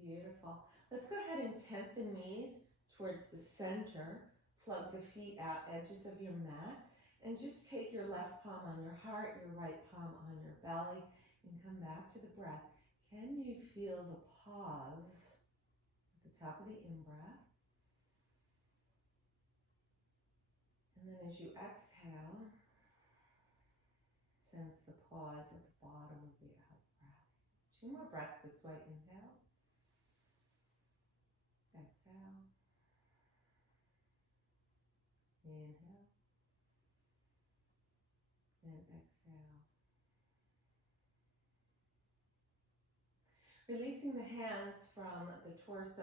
Beautiful. Let's go ahead and tent the knees towards the center. Plug the feet out, edges of your mat, and just take your left palm on your heart, your right palm on your belly, and come back to the breath. Can you feel the pause at the top of the in-breath? And then as you exhale, sense the pause at the bottom of the out-breath. 2 more breaths this way. Inhale. Exhale. Inhale. And exhale. Releasing the hands from the torso,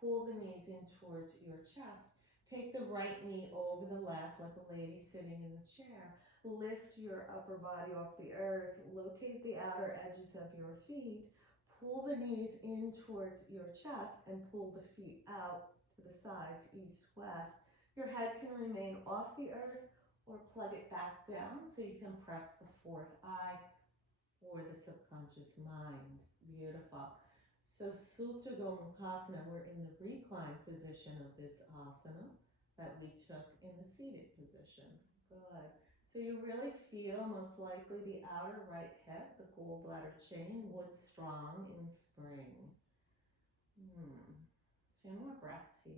pull the knees in towards your chest. Take the right knee over the left like a lady sitting in the chair. Lift your upper body off the earth. Locate the outer edges of your feet. Pull the knees in towards your chest and pull the feet out to the sides, east, west. Your head can remain off the earth or plug it back down so you can press the 4th eye or the subconscious mind. Beautiful. So Supta Gomukhasana, we're in the reclined position of this asana that we took in the seated position. Good. So you really feel most likely the outer right hip, the gallbladder chain, wood strong in spring. Two more breaths here.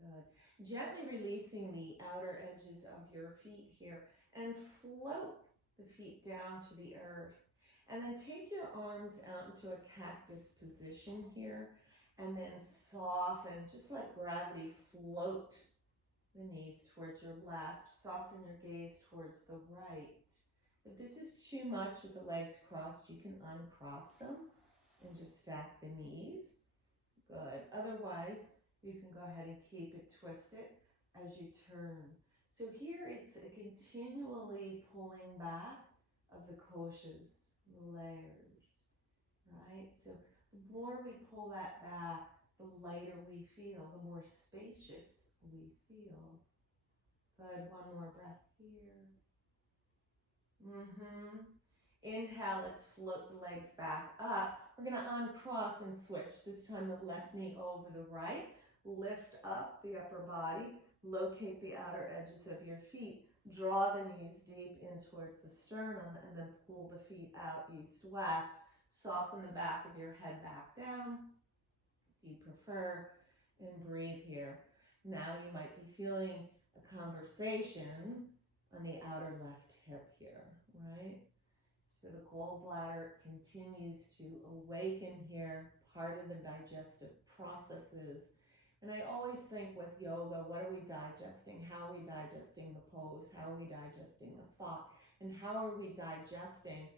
Good. Gently releasing the outer edges of your feet here and float the feet down to the earth. And then take your arms out into a cactus position here and then soften, just let gravity float the knees towards your left. Soften your gaze towards the right. If this is too much with the legs crossed, you can uncross them and just stack the knees. Good. Otherwise, you can go ahead and keep it twisted as you turn. So here it's a continually pulling back of the koshas, the layers, right? So the more we pull that back, the lighter we feel, the more spacious we feel. Good. One more breath here. Inhale, let's float the legs back up. We're going to uncross and switch. This time the left knee over the right. Lift up the upper body. Locate the outer edges of your feet. Draw the knees deep in towards the sternum and then pull the feet out east-west. Soften the back of your head back down if you prefer, and breathe here. Now you might be feeling a conversation on the outer left hip here, right? So the gallbladder continues to awaken here, part of the digestive processes. And I always think with yoga, what are we digesting? How are we digesting the pose? How are we digesting the thought? And how are we digesting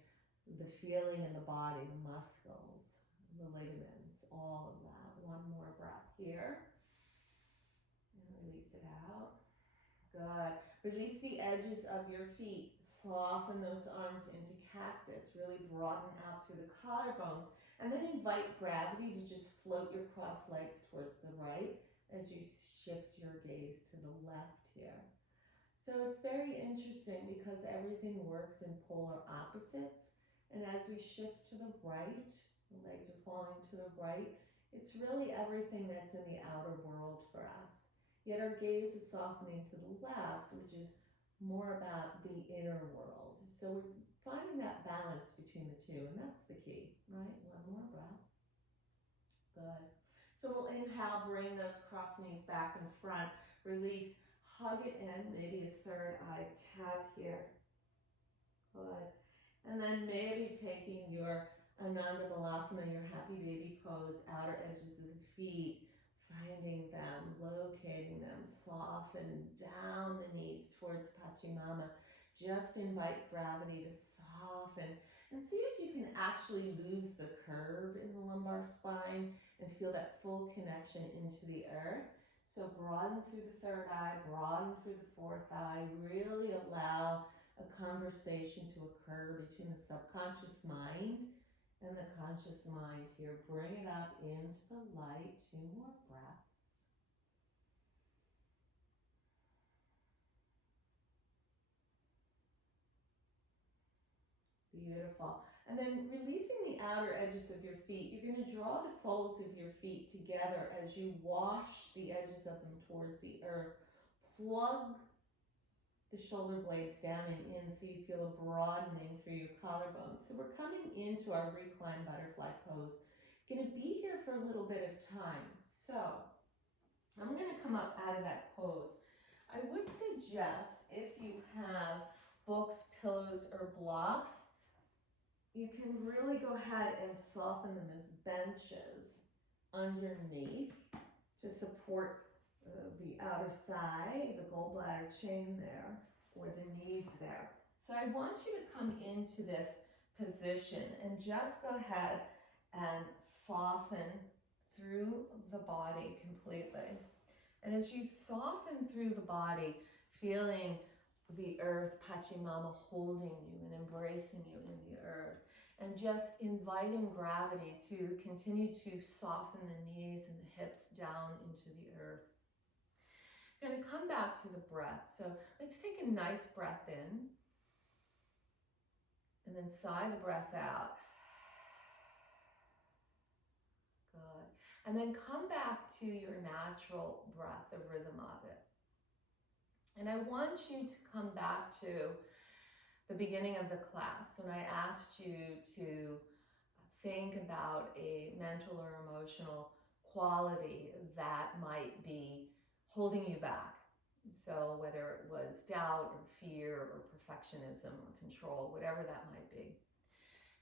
the feeling in the body, the muscles, the ligaments, all of that. One more breath here. And release it out. Good. Release the edges of your feet. Soften those arms into cactus. Really broaden out through the collarbones. And then invite gravity to just float your crossed legs towards the right as you shift your gaze to the left here. So it's very interesting because everything works in polar opposites. And as we shift to the right, the legs are falling to the right, it's really everything that's in the outer world for us. Yet our gaze is softening to the left, which is more about the inner world. So we're finding that balance between the two, and that's the key, right? One more breath. Good. So we'll inhale, bring those cross knees back in front. Release, hug it in, maybe a third eye tap here. Good. And then maybe taking your Ananda Balasana, your happy baby pose, outer edges of the feet, finding them, locating them, soften down the knees towards Pachimama. Just invite gravity to soften and see if you can actually lose the curve in the lumbar spine and feel that full connection into the earth. So broaden through the third eye, broaden through the fourth eye, really allow a conversation to occur between the subconscious mind and the conscious mind here. Bring it up into the light. 2 more breaths. Beautiful. And then releasing the outer edges of your feet, you're going to draw the soles of your feet together as you wash the edges of them towards the earth. Plug the shoulder blades down and in so you feel a broadening through your collarbones. So we're coming into our reclined butterfly pose. Going to be here for a little bit of time. So I'm going to come up out of that pose. I would suggest if you have books, pillows, or blocks, you can really go ahead and soften them as benches underneath to support the outer thigh, the gallbladder chain there, or the knees there. So I want you to come into this position and just go ahead and soften through the body completely. And as you soften through the body, feeling the earth, Pachimama, holding you and embracing you in the earth, and just inviting gravity to continue to soften the knees and the hips down into the earth. I'm going to come back to the breath. So let's take a nice breath in and then sigh the breath out. Good. And then come back to your natural breath, the rhythm of it. And I want you to come back to the beginning of the class when I asked you to think about a mental or emotional quality that might be holding you back. So whether it was doubt or fear or perfectionism or control, whatever that might be.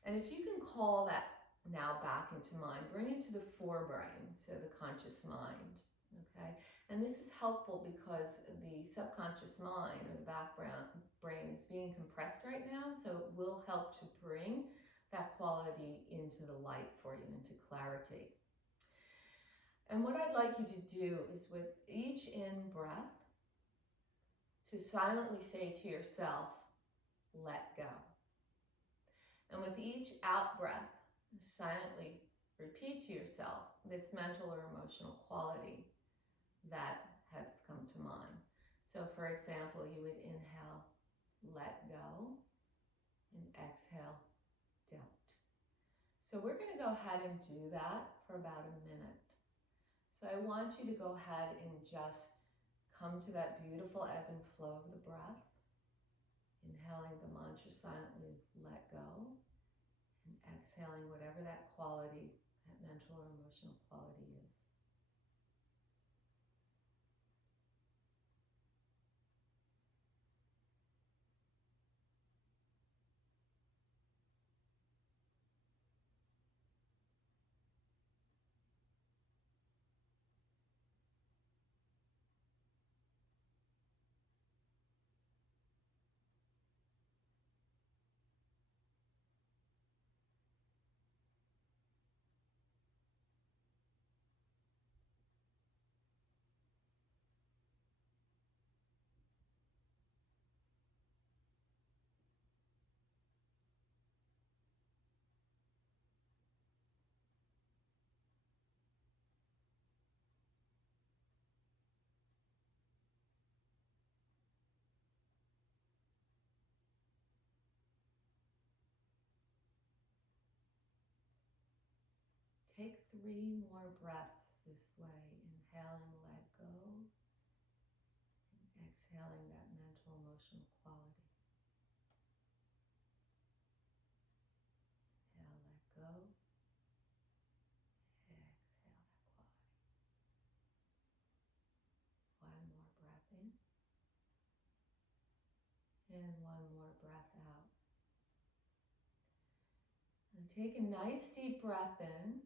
And if you can call that now back into mind, bring it to the forebrain, so the conscious mind, okay? And this is helpful because the subconscious mind or the background brain is being compressed right now, so it will help to bring that quality into the light for you, into clarity. And what I'd like you to do is with each in-breath, to silently say to yourself, let go. And with each out-breath, silently repeat to yourself this mental or emotional quality that has come to mind. So for example, you would inhale, let go, and exhale, don't. So we're going to go ahead and do that for about a minute. So I want you to go ahead and just come to that beautiful ebb and flow of the breath, inhaling the mantra silently, let go, and exhaling whatever that quality, that mental or emotional quality is. Take 3 more breaths this way, inhaling, let go, and exhaling that mental, emotional quality. Inhale, let go, exhale that quality. One more breath in, and one more breath out. And take a nice deep breath in,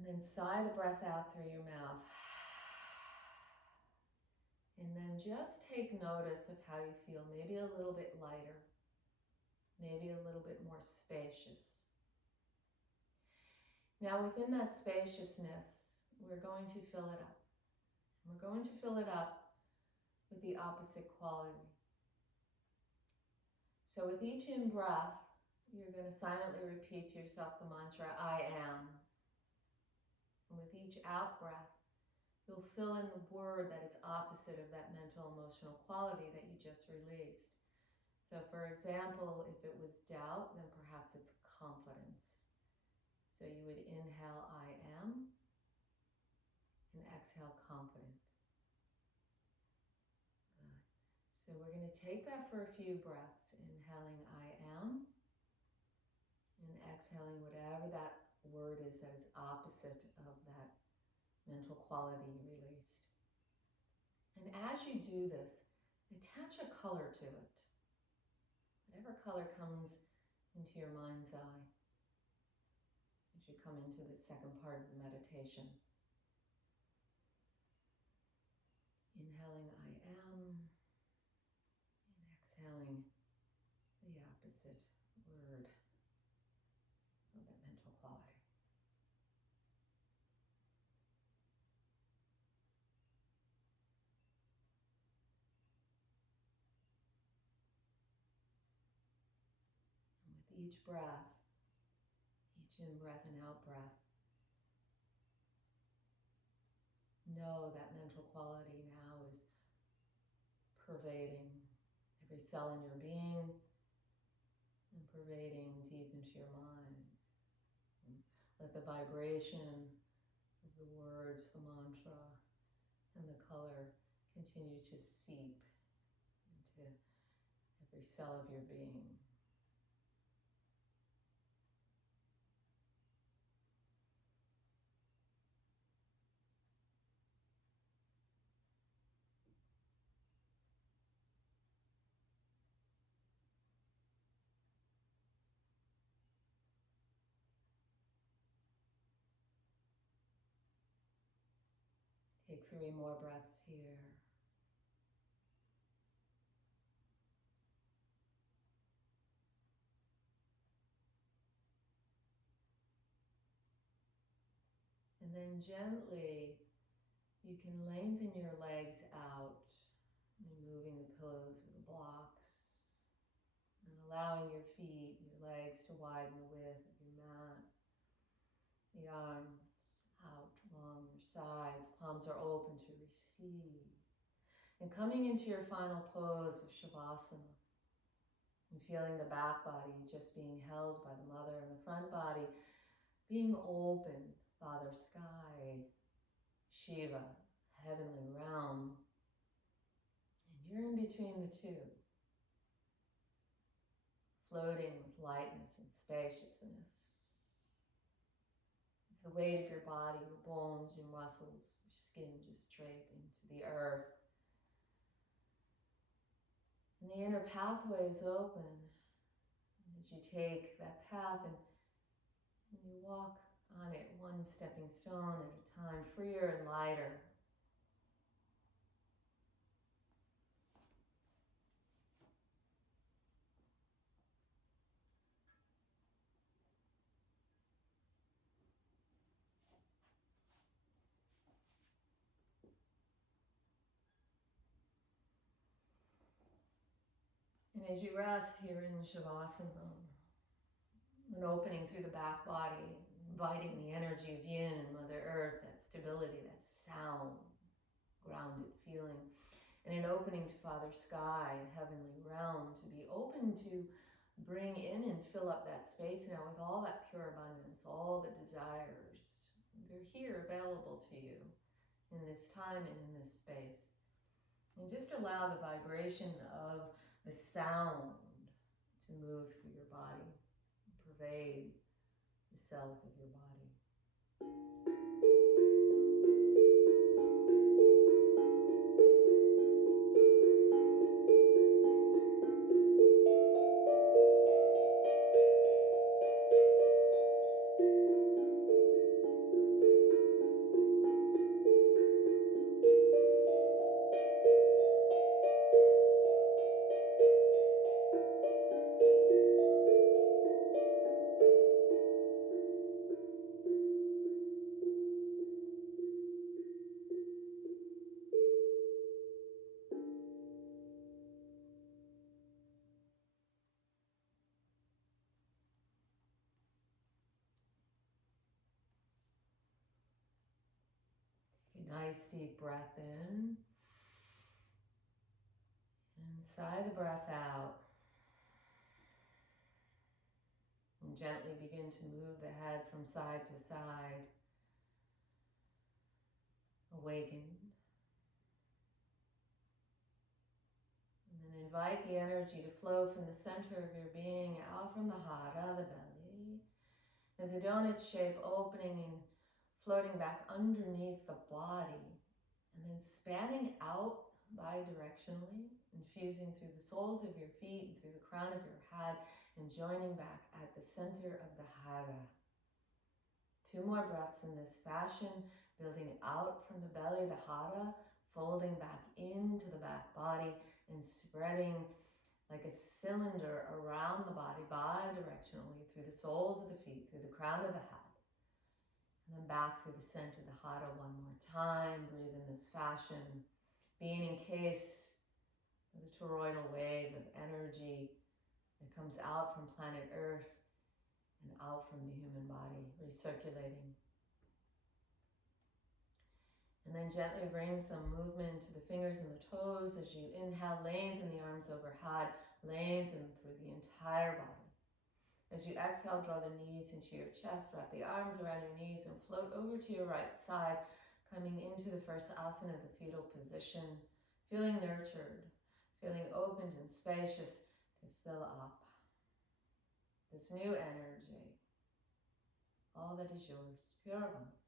and then sigh the breath out through your mouth. And then just take notice of how you feel, maybe a little bit lighter, maybe a little bit more spacious. Now within that spaciousness, we're going to fill it up. We're going to fill it up with the opposite quality. So with each in-breath, you're going to silently repeat to yourself the mantra, I am. And with each out-breath, you'll fill in the word that is opposite of that mental, emotional quality that you just released. So for example, if it was doubt, then perhaps it's confidence. So you would inhale, I am, and exhale, confident. Good. So we're going to take that for a few breaths, inhaling, I am, and exhaling whatever that word is that is opposite of that mental quality you released. And as you do this, attach a color to it. Whatever color comes into your mind's eye as you come into the second part of the meditation. Inhaling, I am, and exhaling the opposite word of that mental quality. And with each breath, each in-breath and out-breath, know that mental quality now is pervading every cell in your being and pervading deep into your mind. And let the vibration of the words, the mantra, and the color continue to seep into every cell of your being. Take 3 more breaths here. And then gently, you can lengthen your legs out, removing the pillows or the blocks, and allowing your feet, your legs to widen the width of your mat. The arms out along your sides, palms are open to receive. And coming into your final pose of Shavasana, and feeling the back body just being held by the mother and the front body being open, Father Sky, Shiva, heavenly realm. And you're in between the two, floating with lightness and spaciousness. It's the weight of your body, your bones, your muscles, your skin just draping to the earth. And the inner pathway is open. And as you take that path and you walk on it one stepping stone at a time, freer and lighter. And as you rest here in Shavasana, an opening through the back body, inviting the energy of Yin and Mother Earth, that stability, that sound, grounded feeling, and an opening to Father Sky, heavenly realm, to be open to bring in and fill up that space now with all that pure abundance, all the desires. They're here available to you in this time and in this space. And just allow the vibration of the sound to move through your body, pervade the cells of your body. Take a nice deep breath in, and sigh the breath out. And gently begin to move the head from side to side, awakened. And then invite the energy to flow from the center of your being out from the hara, the belly, as a donut shape opening and floating back underneath the body, and then spanning out bi-directionally, infusing through the soles of your feet and through the crown of your head, and joining back at the center of the hara. 2 more breaths in this fashion, building out from the belly, the hara, folding back into the back body and spreading like a cylinder around the body bi-directionally through the soles of the feet, through the crown of the head. And then back through the center of the hara one more time. Breathe in this fashion, being encased with a toroidal wave of energy that comes out from planet Earth and out from the human body, recirculating. And then gently bring some movement to the fingers and the toes as you inhale, lengthen the arms overhead, lengthen through the entire body. As you exhale, draw the knees into your chest, wrap the arms around your knees and float over to your right side, coming into the first asana, the fetal position. feeling nurtured, feeling opened and spacious to fill up this new energy, all that is yours, pure abundance.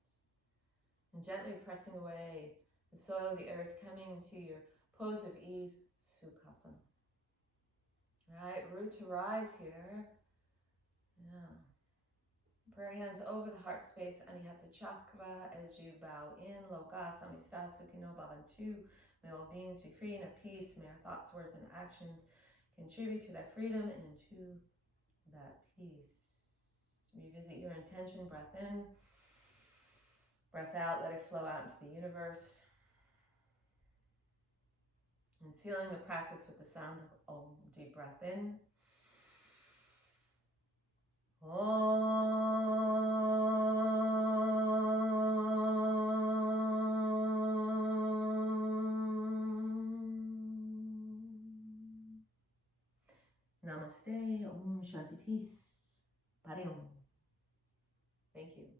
And gently pressing away the soil, the earth, coming to your pose of ease, Sukhasana. All right, root to rise here. Yeah. Prayer hands over the heart space, Anihata Chakra, as you bow in. Loka Samista Sukhino Bhavantu. May all beings be free and at peace. May our thoughts, words, and actions contribute to that freedom and to that peace. Revisit your intention. Breath in. Breath out. Let it flow out into the universe. And sealing the practice with the sound of Om. Deep breath in. Om. Namaste. Om Shanti Peace. Bari Om. Thank you.